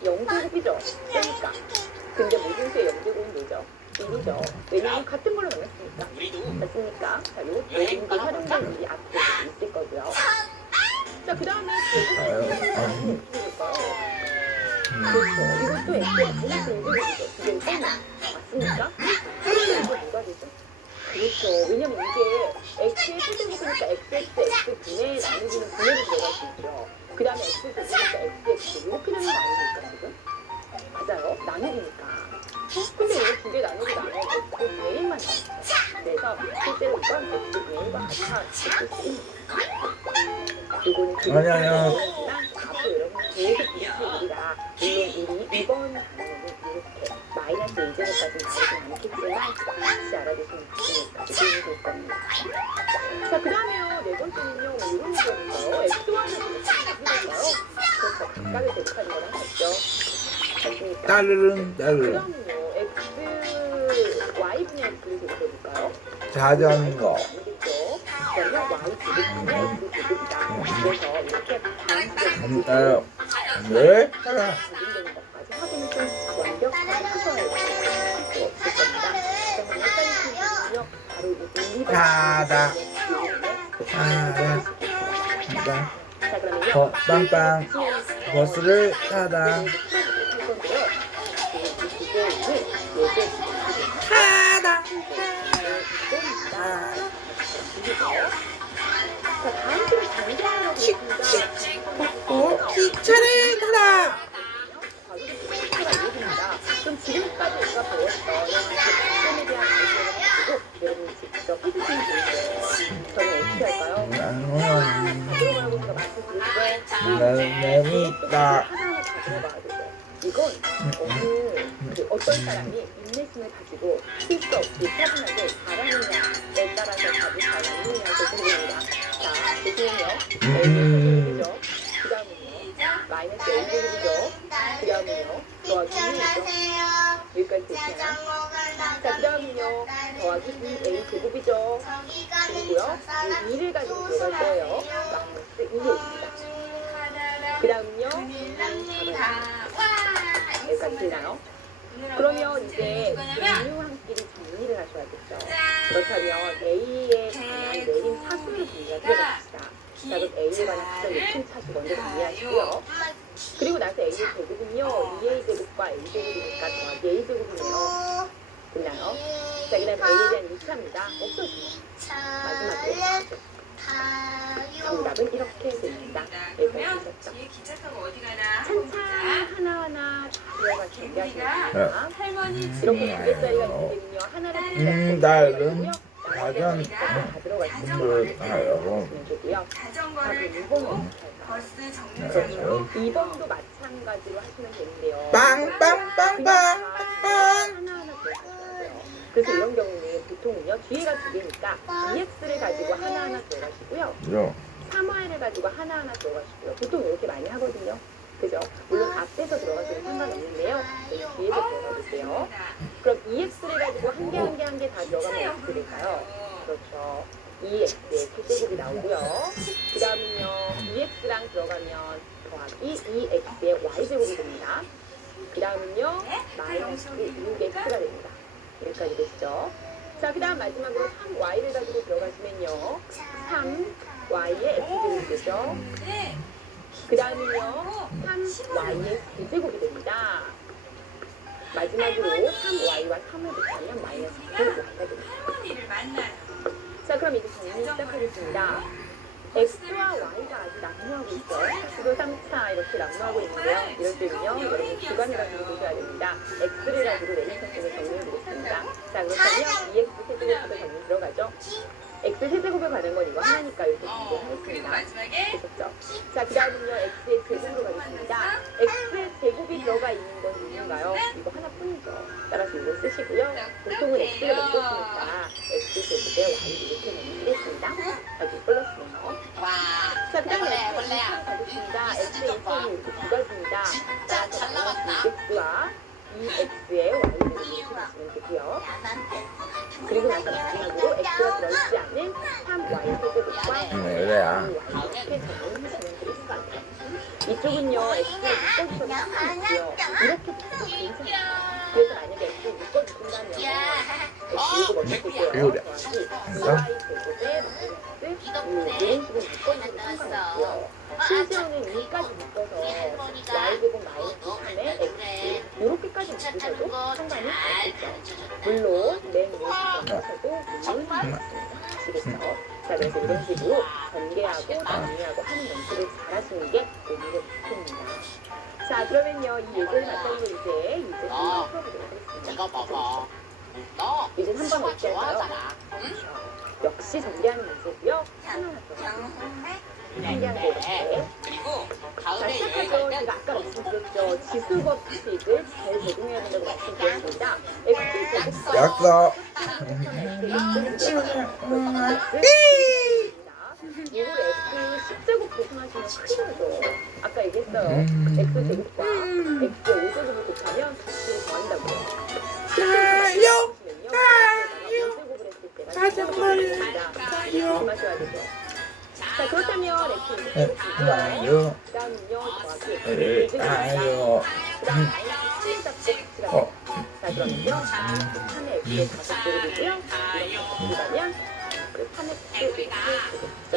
그럼 0제곱이죠? 빼니까. 근데 모든 수의 0제곱은 뭐죠? 1이죠. 왜냐면 같은 걸로 나눴으니까. 맞습니까? 자, 요것도 인제 활용된 일이 앞에 있을 거고요. 자, 그 다음에 제곱을 어떻게 될까요? 그렇죠. 이것도 x의 마이너스 1제곱이죠. 두 개를 빼면. 맞습니까? 그러면 이거 뭐가 되죠? 그렇죠. 왜냐면 이게 x의 세제곱이니까 x분의 나누기는 분해로 들어갈 수 있죠. 그 다음에 x제곱이니까 xx 이렇게 되는 거 아닙니까 지금? 맞아요. 나누기니까. 근데 이거 두 개 나누기 나면 x분의 1만 나왔죠. 그래서 실제로 이건 x분의 1과 같아 쓸 수 있는 거예요. 이거는 아니야. 앞으로 여러분 계속 비슷해지리라. 물론 우리 이번 단어는 이렇게 마이너스 1제곱까지 나오진 않겠지만 같이 알아두시면 좋으니까 도움이 될 겁니다. 자, 그 다음에요. 네 번째는요. 뭐 이런 거였어요. x와는 어떻게 될까요? 그래서 각각을 대입하는 거랑 같죠. 맞습니까? 따르릉 따르릉. 그럼요. y분의 x를 대입해볼까요? 자전거. 아니겠죠. 그러면 y 제곱분의 x 제곱이다. 그래서 이렇게 반복적으로 따라. 왜? 따라. 적용되는 것까지 확인을 좀 완벽하게 하셔야 돼요. 할수 없을 겁니다. 정말 헷갈리시는 분은요, 바로 이 1, 2번 따다. 따다. 따다. 자, 그러면요. 빵빵. 버스를 타다. 타다. 자, 다음 주에 장기하러 가겠습니다. 기차를 타다. 그럼 지금까지 우리가 배웠던 시스템에 대한 아이디어를 가지고 여러분이 직접 해주시면 좋은데요. 저는 어떻게 할까요? 들어가고 제가 말씀드렸죠. 나는 재밌다. 하나하나 다 들어가야 되죠. 이건 어떤 사람이 인내심을 가지고 실수 없이 차분하게 잘하느냐에 따라서 답이 잘 나누느냐의 부분입니다. 자, 보시면요. A제곱이죠. 그 다음은요. 마이너스 A제곱이죠. 그 다음은요. 더하기 2이죠. 여기까지 되시나요? 자, 그 다음은요. 더하기 2A제곱이죠. 그리고요. 이 2를 가지고 들어갈 거예요. 마이너스 2A입니다. 그 다음은요. 여기까지 되나요? 그러면 이제 인류한끼리 정리를 하셔야겠죠. 그렇다면 A에 관한 내림 차수를 정리가 들어갑시다. 자, 그럼 A에 관한 가장 높은 차수 먼저 정리하시고요. 그리고 나서 A의 제곱은요, 2A 제곱과 A 제곱이니까 더하기 A 제곱이네요. 됐나요? 자, 그 다음 A에 대한 2차입니다. 없어지네요. 마지막으로 정답은 이렇게 됩니다. 그래서 보셨죠? 찬찬 하나하나 들어가 준비하시면 됩니다. 이렇게 2개짜리가 문제는요. 하나를 나름 가전 가전 다 들어가 있습니다. 공부를 하려고. 되고요. 자, 그럼 2번은 그렇죠. 2번도 마찬가지로 하시면 되는데요. 빵빵빵빵. 하나하나 들어가셔야 돼요. 그래서 이런 경우는 보통은요. 뒤에가 두 개니까 EX를 가지고 하나하나 들어가시고요. 3Y를 가지고 하나하나 들어가시고요. 보통 이렇게 많이 하거든요. 그죠? 물론 앞에서 들어가도 상관없는데요. 저희 뒤에서 들어가 볼게요. 그럼 EX를 가지고 한 개 한 개 다 들어가면 어떻게 될까요? 그렇죠. EX의 X제곱이 나오고요. 그 다음은요, EX랑 들어가면 더하기 EX의 Y제곱이 됩니다. 그 다음은요, 마이너스 6X가 됩니다. 여기까지 되시죠? 자, 그 다음 마지막으로 3Y를 가지고 들어가시면요, 3Y의 X제곱이 되죠. 그 다음은요, 3Y의 B제곱이 됩니다. 마지막으로 3Y와 3을 곱하면 마이너스 9Y가 됩니다. 자, 그럼 이제 정리 시작하겠습니다. X와 Y가 아주 난무하고 있어요. 수도 3차 이렇게 난무하고 있는데요. 이럴 때는요, 여러분 주관을 가지고 보셔야 됩니다. X를 가지고 내리션을 정리해 보겠습니다. 자, 그렇다면 EX 세제곱부터 정리 들어가죠. X 세제곱에 관한 건 이거 하나니까 이렇게 준비하겠습니다. 되셨죠? 자, 그 다음은요, X의 제곱으로 가겠습니다. X의 제곱이 들어가 있는 건 누군가요? 이거 하나뿐이죠. 따라서 이거 쓰시고요. 보통은 X를 못 썼으니까 X 제곱에 Y를 이렇게 넣으시겠습니다. 여기 플러스네요. 자, 그 다음에 X의 2차 가겠습니다. X의 2차는 이렇게 두 가지입니다. 따라서 마이너스 2X와 2X의 Y를 이렇게 넣으시면 되고요. 그리고 나서 마지막으로 X가 들어있지 않은 3Y 세제곱과 그래야. 이렇게 적용하시면 되실 것 같아요. 이쪽은요, X를 묶어주셔도 상관없고요. 이렇게 붙여도 괜찮아요. 그래서 만약에 X를 묶어주신다면 X 이거 먼저 볼게요. 더하기 2Y 제곱에 마이너스 이런 식으로 묶어주셔도 상관없고요. 심지어는 2까지 묶어서 Y제곱 마이너스 3에 X 이렇게까지 묶으셔도 상관이 없겠죠. 물론 맨 위에 하셔도 상관이 없습니다. 아시겠죠? 자, 그래서 이런 식으로 전개하고 정리하고 하는 연습을 잘 하시는 게 오늘의 목표입니다. 자, 그러면요, 이 예제를 바탕으로 이제 풀어보도록 하겠습니다. 이거 봐봐. 너 이제 한번 수학 어때요? 좋아하잖아. 응? 역시 전개하는 문제고요. 하나하나 더 신기한 게 이렇게. 그리고 자, 가을에 여행 시작하죠. 갈 제가 때 아까 말씀드렸죠. 지수법칙을 잘 적용해야 된다고 말씀드렸습니다. X 제곱과 약속. 이걸 X 10제곱 계산하시면 큰일 나죠. 아까 얘기했어요. X 제곱과 X의 5제곱을 곱하면 10을 더한다고요. 가요. 가정머리 조심하셔야 되죠. 자, 그렇다면 X 가요. 그 다음은요, 더하기 가요. 그 다음 마이너스 7 잡고 붙이라고. 자, 그러면요, 3의 X의 5제곱이고요. 이렇게 곱하면 그 3의 X의 5제곱이죠.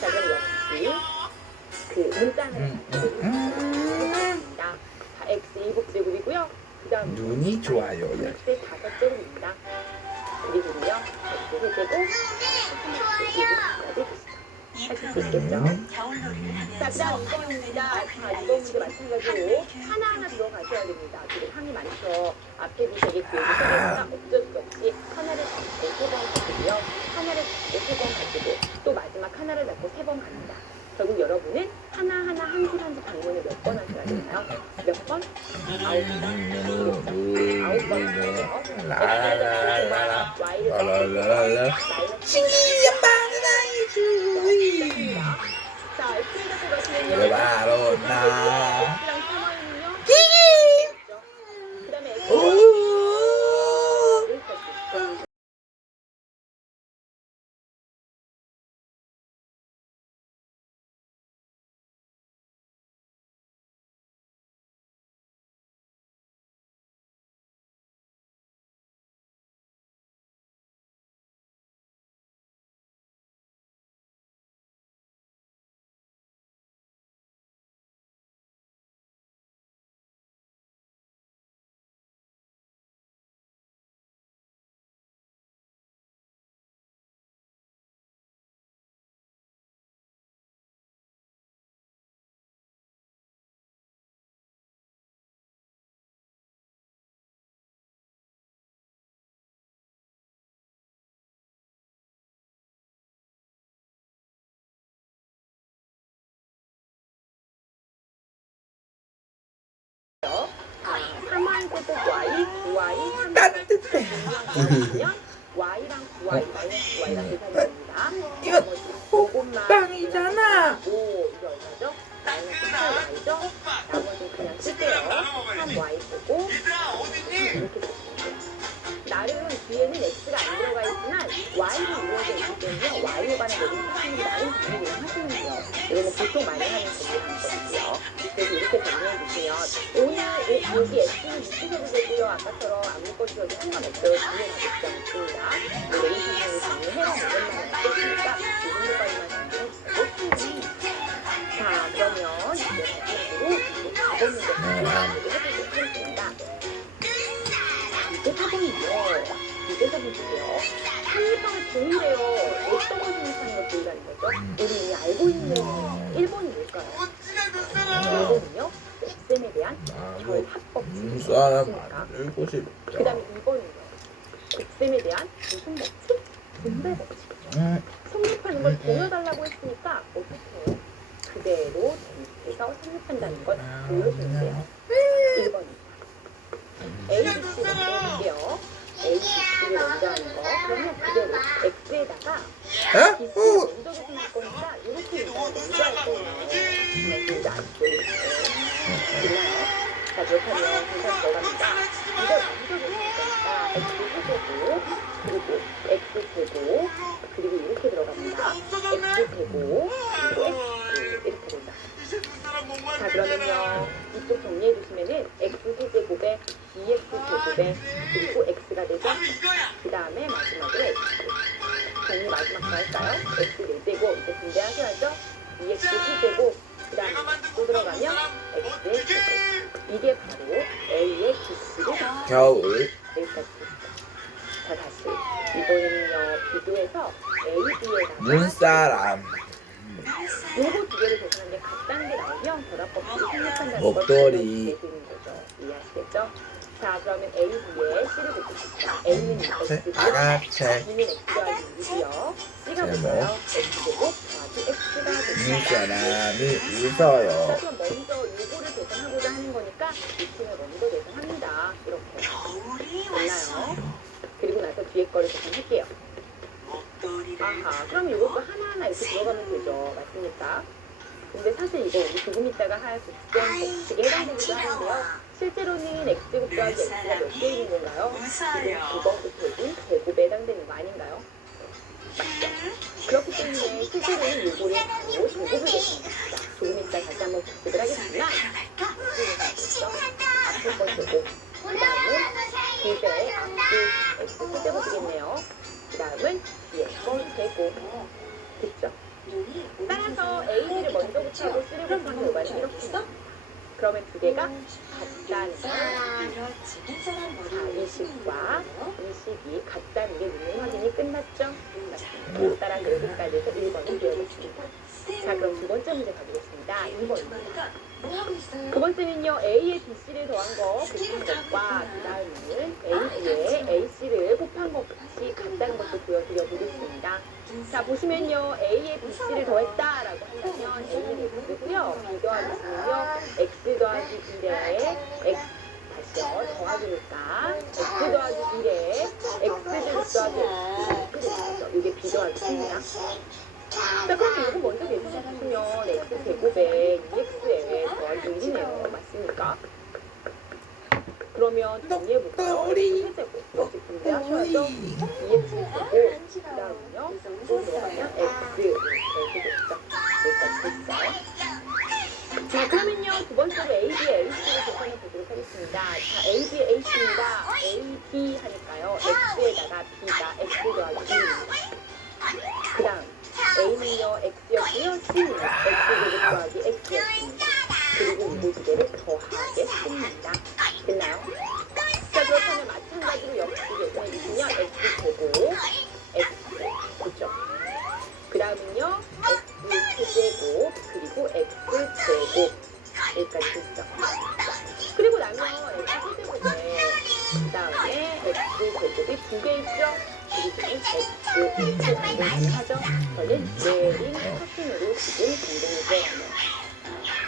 자, 그럼 역시 그 문자는 자, X 7제곱이고요. 그 다음 눈이 좋아요. X의 5제곱입니다. 그리고요, X 세제곱, 3X 7까지 하실 수 있겠죠? 자, 그 다음 2번입니다. 자, 이번 문제 마찬가지로 하나하나 들어가셔야 됩니다. 지금 항이 많죠. 앞에 구석에 뒤에 구석에 어쩔 수 없이 하나를 잡고 3번 가지고요. 하나를 잡고 3번 가지고 또 마지막 하나를 잡고 3번 갑니다. 결국 여러분은 하나하나 한 줄 한 줄 방문을 몇 번 하셔야 되나요? 몇 번? 9번. 9번 하세요. 라라라라. Y를 라라라라. 신기한 바다의 주위. 자, X를 갖고 가시면요. 그래 바로 나. X랑 3Y는요. 그 다음에 X 오. 여기까지. 자, 3Y 제곱 Y, 9Y, 3Y 따뜻해. Y랑 9Y, 마이너스 9Y랑 계산이 됩니다. 이거 호빵이잖아. 오, 이게 얼마죠? 마이너스 y죠? 나머지는 그냥 쓸게요. 3y 쓰고 이렇게 쓰시면 나름 뒤에는 x가 안 들어가 있지만 y로 이루어져 있기 때문에 y에 관한 모든 사실이 나름 정리를 하시면 돼요. 이거는 보통 많이 하는 정리 방법이고요. 그래서 이렇게 정리해 주시면 오늘 여기 x는 무시해도 되고요. 아까처럼 아무 것이어도 상관없어요. 뒤에 가겠지 않습니다. 메인 상황을 정리해서 오랜만에 하겠으니까 이 정도까지만 정리해 주시고 자 그러면 이제 마지막으로 가본 문제 해보도록 하겠습니다. 이제 4번이요. 이제 4번 주세요. 한일방을 동일해요. 어떤 것을 생각하는 걸 동일하는 거죠? 우리 이미 알고 있는 1번이 뭘까요? 1번은요. 엑셈에 대한 결합법칙. 눈사람 알고 그 싶다. 다음에 2번은요. 엑셈에 대한 무슨 법칙? 분배 법칙이죠. 성립하는 걸 보여달라고 했으니까 어떻게 해요? 그대로 대입해서 성립한다는 걸 보여주면 돼요. 1번입니다. A, B, C 먼저 해볼게요. A, B, C를 먼저 하는 거. 그러면 그대로 X에다가 B, C를 먼저 계산할 거니까 이렇게 먼저 할 거예요. 이거 안 보이죠? 됐나요? 자, 그렇다면 계산 들어갑니다. 이걸 먼저 계산할 거니까 X제곱, 그리고 이렇게 들어갑니다. X제곱, 그리고 X, 이렇게 되죠. 자, 그러면요. 이쪽 정리해 주시면은 X세제곱에 BX제곱에 그리고 X가 되죠? 그 다음에 마지막으로 X. 정리 마지막 거 할까요? X4제곱, 이제 분배하셔야죠? BX세제곱, 그 다음에 또 들어가면 X의 제곱. 이게 바로 A의 BC를 겨울 여기까지 됐죠. 자, 다시. 이번에는요, 비교해서 A, B에다가 눈사람 요거 두 개를 계산하는 게 같다는 게 나오면 결합법칙이 성립한다는 걸 목도리. 보여주는 거죠. 이해하시겠죠? 자, 그러면 A, B에 C를 곱합시다. A는 X고, 아가책 B는 X가 6이고요. C가 뭐예요? X제곱 더하기 X가 됩니다. 눈사람이 자, 웃어요. 그럼 먼저 요거를 계산하고자 하는 거니까 이 층을 먼저 계산합니다. 이렇게. 됐나요? 그리고 나서 뒤에 거를 계산할게요. 아하, 그럼 이것도 하나하나 이렇게 들어가면 되죠. 맞습니까? 근데 사실 이거 우리 조금 있다가 할 곱셈 법칙에 해당되기도 하는데요. 실제로는 x제곱 더하기 x가 몇 개 있는 건가요? 지금 9번부터 인 제곱에 해당되는 거 아닌가요? 맞죠? 그렇기 때문에 실제로는 요거를 바로 제곱을 계산합니다. 조금 있다 다시 한번 복습을 하겠지만 앞에 거 제곱, 그 다음은 2배 앞뒤 x 세제곱이겠네요. 그 다음은 뒤에 거 제곱. 됐죠? 따라서 A, B를 먼저 곱하고 C를 곱한 결과는 이렇게 있어. 그러면 두 개가 같다는 거. 자, 20과 20이 같다는 게 문제 확인이 끝났죠? 맞습니다. 따라서 여기까지 해서 1번을 배워보겠습니다. 자, 그럼 두 번째 문제 가보겠습니다. 2번입니다. 두 번째는요, A에 BC를 더한 거 곱한 것과 그 다음은 A, B에 AC를 곱한 것이 같다는 것도 보여드려 보겠습니다. 자, 보시면요, A에 BC를 더했다라고 한다면 A는 X고요. B 더하기는요, X 더하기 1에 X 다시요, 더하기니까 X 더하기 1에 X제곱 더하기 X 이렇게 되죠. 이게 B 더하기 3입니다. 자, 그럼 이거 먼저 계산해주시면 X제곱에 2X에 더하기 1이네요. 맞습니까? 그러면 정리해볼까요? X제곱 이렇게 분배하셔야죠. 2X제곱 그 다음은요 또 들어가면 X 이렇게 됐죠. 여기까지 됐어요. 자, 그러면요 두 번째로 A, B, AC를 계산해 보도록 하겠습니다. 자, A, B, AC입니다. A, B 하니까요 X에다가 B가 X 더하기 1입니다. 그 다음 A는요 X였고요, C는 X제곱 더하기 X였습니다. 그리고 이 두 개를 더하겠습니다. 됐나요? 자, 그렇다면 마찬가지로 역시 계산해주시면 X제곱, X, 그죠? 그 다음은요 X제곱, 그리고 X제곱 여기까지 됐죠? 그리고 나면 X제곱에 그 다음에 X제곱이 두 개 있죠? 그리고 X 이렇게 공동하죠? 저는 내린 사진으로 지금 공동이 들어가네요.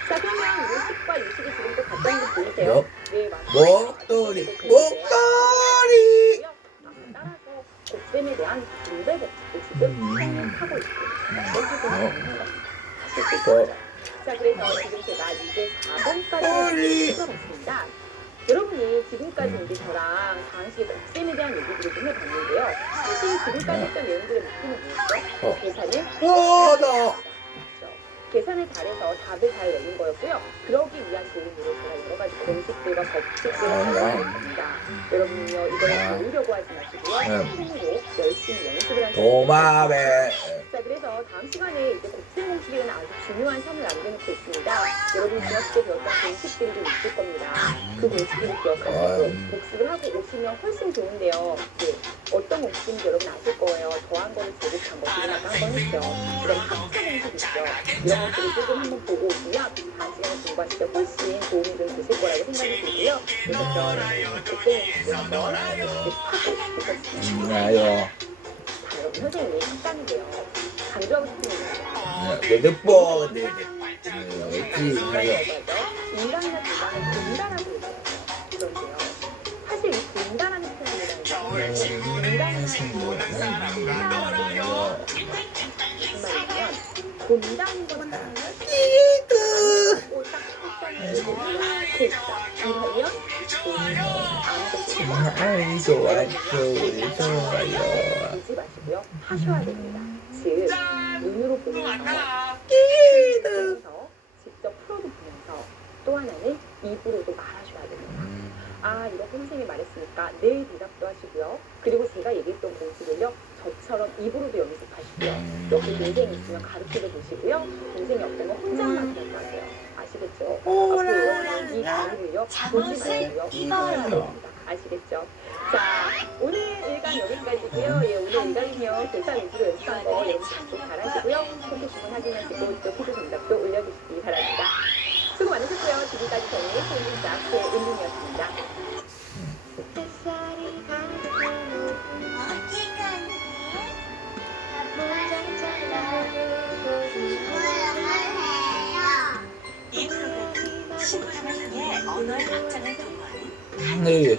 자, 그러면 60과 60이 지금 또 같다는 거 보이세요? 네, 맞아요. 목도리 목도리 따라서 곱셈에 대한 분배 법칙도 지금 성립하고 있습니다. 또 자, 그래서 지금 제가 이제 4번까지 머리. 풀어봤습니다. 여러분이 지금까지 이제 저랑 다항식의 곱셈에 대한 얘기들을 좀 해봤는데요. 사실 지금까지 했던 내용들의 목표는 뭐였죠? 계산을 포도. 계산을 잘해서 답을 잘 내는 거였고요. 그러기 위한 도움으로 제가 여러 가지 공식들과 법칙들을 설명할 겁니다. 여러분은요, 이걸 배우려고 하지 마시고요. 손으로 열심히 연습을 하시면 도마뱀. 자, 그래서 다음 시간에 이제 곱셈 공식에 대한 아주 중요한 선을 남겨놓고 있습니다. 여러분 중학교 때 배웠던 공식들이 좀 있을 겁니다. 그 공식들을 기억하시고 복습을 하고 오시면 훨씬 좋은데요. 네, 어떤 공식인지 여러분 아실 거예요. 더한 거를 제곱한 거 지금 아까 한번 했죠. 그다음 합차 공식 있죠. 이런 것들을 조금 한번 보고 오시면 다음 시간에 공부하실 때 훨씬 도움이 좀 되실 거라고 생각이 들고요. 그래서 곱셈 공식을 한번 하고 나요. 자, 여러분 선생님이 깜깜이래요. 강조하고 싶은 얘기입니다. 몇 번? 네. 인간이나 동물은 돈다라고 얘기해요. 그런데요. 사실 이 돈다라는 표현이라는 것은 인간이나 무슨 말이냐면 돈다는 것은 이러면 아이 좋아요. 보지 마시고요. 하셔야 됩니다. 즉 눈으로 보면서 직접 풀어도 보면서 또 하나는 입으로도 말하셔야 됩니다. 아, 이렇게 선생님이 말했으니까 네 대답도 하시고요. 그리고 제가 얘기했던 공식을요, 저처럼 입으로도 연습하시고요. 옆에 동생이 있으면 가르쳐도 보시고요. 동생이 없다면 혼자만 하고 하세요. 아시겠죠? 앞으로 여러분은 이 강의를요, 보시고요. 이거요. 아시겠죠? 자, 오늘 일강 여기까지고요. 예, 오늘 일강은요, 계산 위주로 연습한 거 여러분 꼭 잘하시고요. 컴퓨터분 확인하시고 또 퀴즈 정답도 올려주시기 바랍니다. 수고 많으셨고요. 지금까지 저는 손님자 최은민이었습니다. 이 프로그램은 친구를 통해 언어의 확장을 도모하는 네.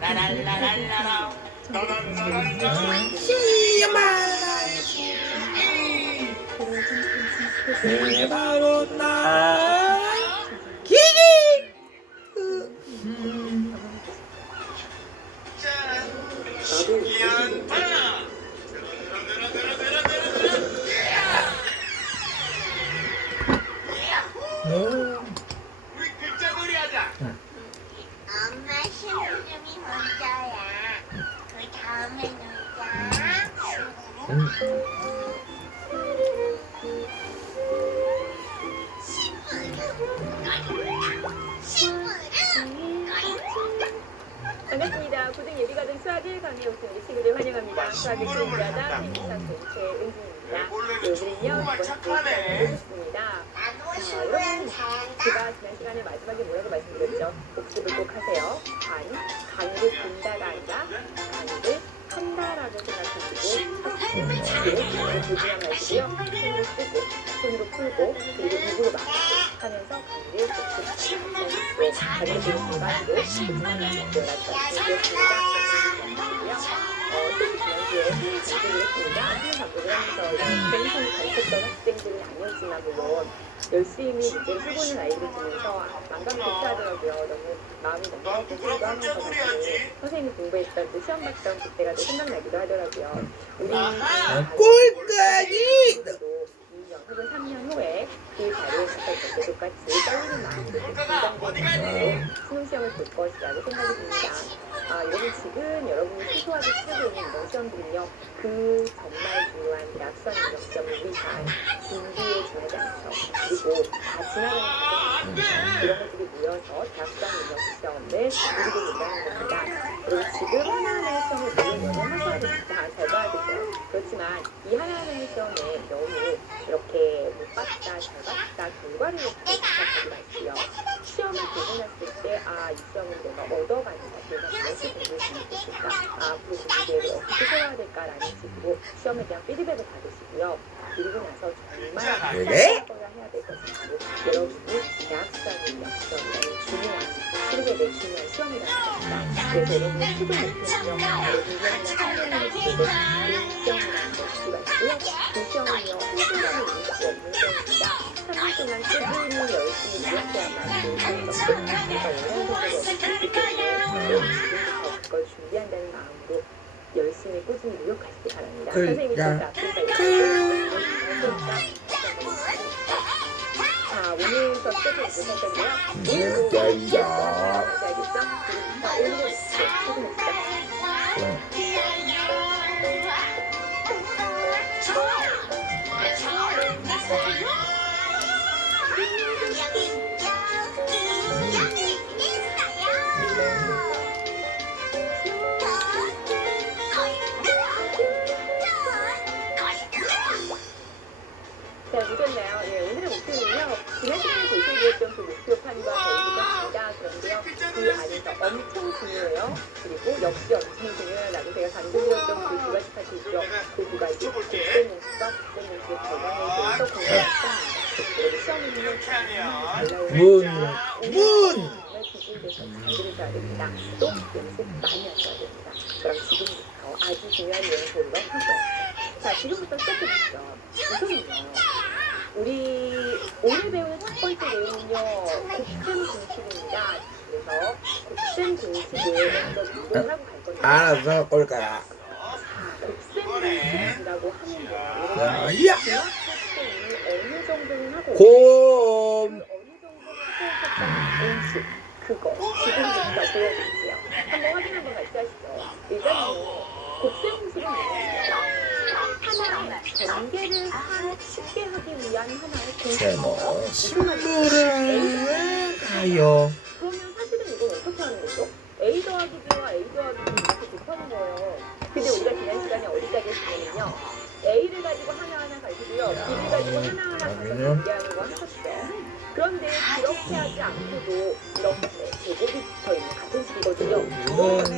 라랄라랄라라. 네, 바로 나. 기기. 우리 글자놀이 하자. 엄마 신부름이 먼저야. 그 다음에 놀자. 반갑습니다. 고등 예비과정 수학 1강에 오신 우리 친구들 환영합니다. 수학의 수행자다 김희상 동체 은진입니다. 오늘은요, 이번 수업을 해줬습니다. 여러분, 제가 지난 시간에 마지막에 뭐라고 말씀드렸죠? 복습을 꼭 하세요. 간을 본다가 아니라 간을 한다라고 생각하시고 하시고 조심하시고요. 손으로 쓰고 손으로 풀고 그리고 입으로 말하고 하면서 간을 복습하시고 간을 보는 순간으로 조심하시고 지난주에 강조를 했습니다. 수능 감독을 하면서 뱅송을 가르쳤던 학생들은 아니었지만 물론 열심히 문제를 풀고는 아이들을 보면서 만감이 교차하더라고요. 너무 마음이 너무 슬프기도 하면서 선생님이 공부했던 그 시험 봤던 그때가 또 생각나기도 하더라고요. 우리 꼴까지. 2년 혹은 3년 후에 그 자리에 갔을 때 똑같이 떨리는 마음으로 긴장되는 마음으로 수능 시험을 볼 것이라고 생각이 듭니다. 여러분 지금 여러분이 소소하게 치르고 있는 이런 시험들은요, 그 정말 중요한 대학 수학 능력 시험을 위한 준비에 지나지 않죠. 그리고 다 지나가는 과정입니다. 이런 것들이 모여서 대학 수학 능력 시험을 누리게 된다는 겁니다. 여러분 지금 하나하나의 시험을 보려면 하셔야 됩니다. 잘 봐야 되죠. 그렇지만 이 하나하나의 시험에 너무 이렇게 못 봤다, 잘 봤다, 결과를 놓고 생각하지 마시고요. 시험을 보고 났을 때, 이 시험은 내가 얻어가는 것, 내가 무엇을 공부할 수 있을까, 앞으로 그 문제를 어떻게 해야 될까 있을까라는 식으로 시험에 대한 피드백을 받으시고요. 그리고 나서 정말 그래? 거라 해야 될 것은 바로 여러분이 대학생인 역전이라는 중요한 실력의 중요한 시험이라는 겁니다. 그래서 여러분의 최종 목표는요, 바로 1년이나 3년을 기록된 그 시험이라는 것이 있고요. 그 시험은요, 한순간에 이룰 수 없는 시험입니다. 3년 동안 꾸준히 열심히 노력해야만 좋은 것들, 그러니까 원하는 성적을 얻을 수 있기 때문에 여러분 지금부터 그걸 준비한다는 마음으로 열심히 꾸준히 노력하시기 바랍니다. 선생님이 저희 앞에서 자, 오늘 수업 끝을 보실 건데요. 오늘도 알겠죠? 오늘은 잘 보셨나요? 예, 오늘의 목표는요. 지난 시간에 제시해드렸던 그 목표판과 거의 똑같습니다. 그런데요, 그 안에서 엄청 중요해요. 그리고 역시 엄청 중요하다고 제가 강조드렸던 그 두 가지 파트 있죠. 그 두 가지 국제 모습과 국제 모습의 변화에 대해서 공부했습니다. 그리고 시험은요, 정말 정말 기준돼서 잘 들으셔야 됩니다. 또 연습 많이 하셔야 됩니다. 그럼 지금부터 아주 중요한 내용 보도록 하죠. 자, 지금부터 시작해보시죠. 우선은요, 우리 오늘 배우는 첫 번째 내용은요, 곱셈 공식입니다. 그래서 곱셈 공식을 먼저 공부를 하고 갈 건데요. 알았어, 꼴까라. 자, 곱셈 공식이라고 하면요, 야, 여러분 야. 중학교 때 이미 어느 정도는 하고 곰. 어느 정도는 수업했던 공식, 그거 지금부터 보여드릴게요. 한번 확인 한번 같이 하시죠. 일단은요, 곱셈 공식은 뭐냐면 하나의 전개를 쉽게 하기 위한 하나의 공식이에요. 제목 무슨 말이에요? 친구를 가요. 그러면 사실은 이건 어떻게 하는 거죠? A 더하기 B와 A 더하기 B 이렇게 곱하는 거예요. 근데 우리가 지난 시간에 어디까지 했냐면요, A를 가지고 하나하나 가지고요, B를 가지고 하나하나 가서 전개하는 거 하셨죠. 그런데 그렇게 하지 않고도 이렇게 제곱이 붙어있는 같은 식이거든요. 이거는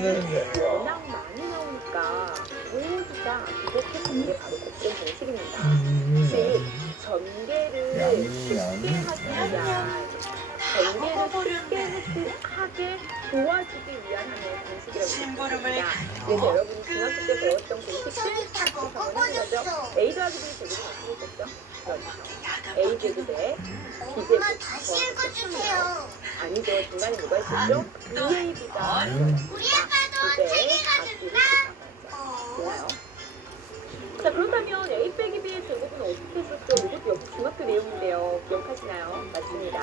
워낙 많이 나오니까 모두 다 기록해주는 게 바로 곱셈 공식입니다. 즉, 전개를 쉽게 하기 위한, 전개를 쉽게 하게 도와주기 위한 하나의 공식이라고 생각합니다. 그래서 여러분이 중학교 때 배웠던 공식들 한번 해본 거죠. A 더하기 B 제곱이 어떻게 됐죠? A 제곱에 B 제곱 더하기 끝이에요. 아니죠. 중간에 뭐가 있었죠? 2AB가 들어갔습니다. 이제 각기를 곱하죠. 좋아요. 자, 그렇다면 A 빼기 B의 제곱은 어떻게 했었죠? 이것도 역시 중학교 내용인데요. 기억하시나요? 맞습니다.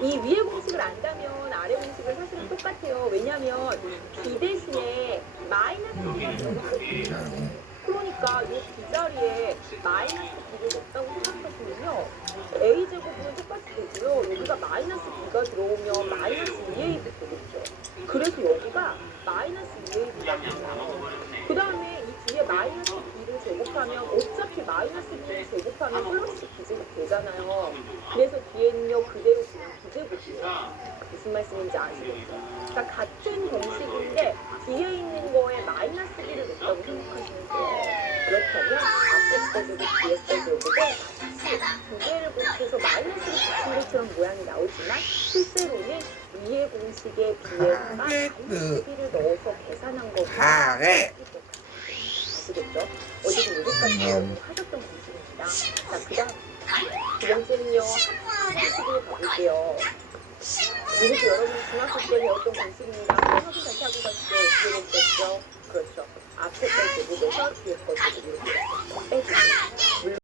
이 위의 공식을 안다면 아래 공식은 사실은 똑같아요. 왜냐하면 B 대신에 마이너스 B가 들어가거든요. 그러니까 이 B 자리에 마이너스 B를 넣었다고 생각하시면요, A 제곱은 똑같이 되고요. 여기가 마이너스 B가 들어오면 마이너스 2AB 되겠죠. 그래서 여기가 마이너스 2AB가 나와요. 그 다음에 이 뒤에 마이너스 B를 제곱하면 어차피 마이너스 B를 제곱하면 플러스 B제곱 되잖아요. 그래서 뒤에는요, 그대로 그냥 B제곱이에요. 무슨 말씀인지 아시겠죠? 그러니까 같은 공식인데 뒤에 있는 거에 마이너스 B를 넣었다고 생각하시면 돼요. 그렇다면 앞에 거 제곱, 뒤에 거 제곱에 같이 두 개를 곱해서 마이너스를 붙인 것처럼 모양이 나오지만 실제로는 위의 공식에 비에다가 마이너스 B를 넣어서 계산한 거고 하래. 아시겠죠? 어제도 이것까지 하셨던 공식입니다. 자, 그 다음 두 번째는요, 합수공식을 가볼게요. 이것도 여러분 중학교 때 배웠던 공식입니다. 한번 확인 다시 하고 가시죠. 어떻게 됐었죠? 그렇죠. 앞에 걸 제곱에서 뒤에 걸 제곱 이렇게 빼주세요.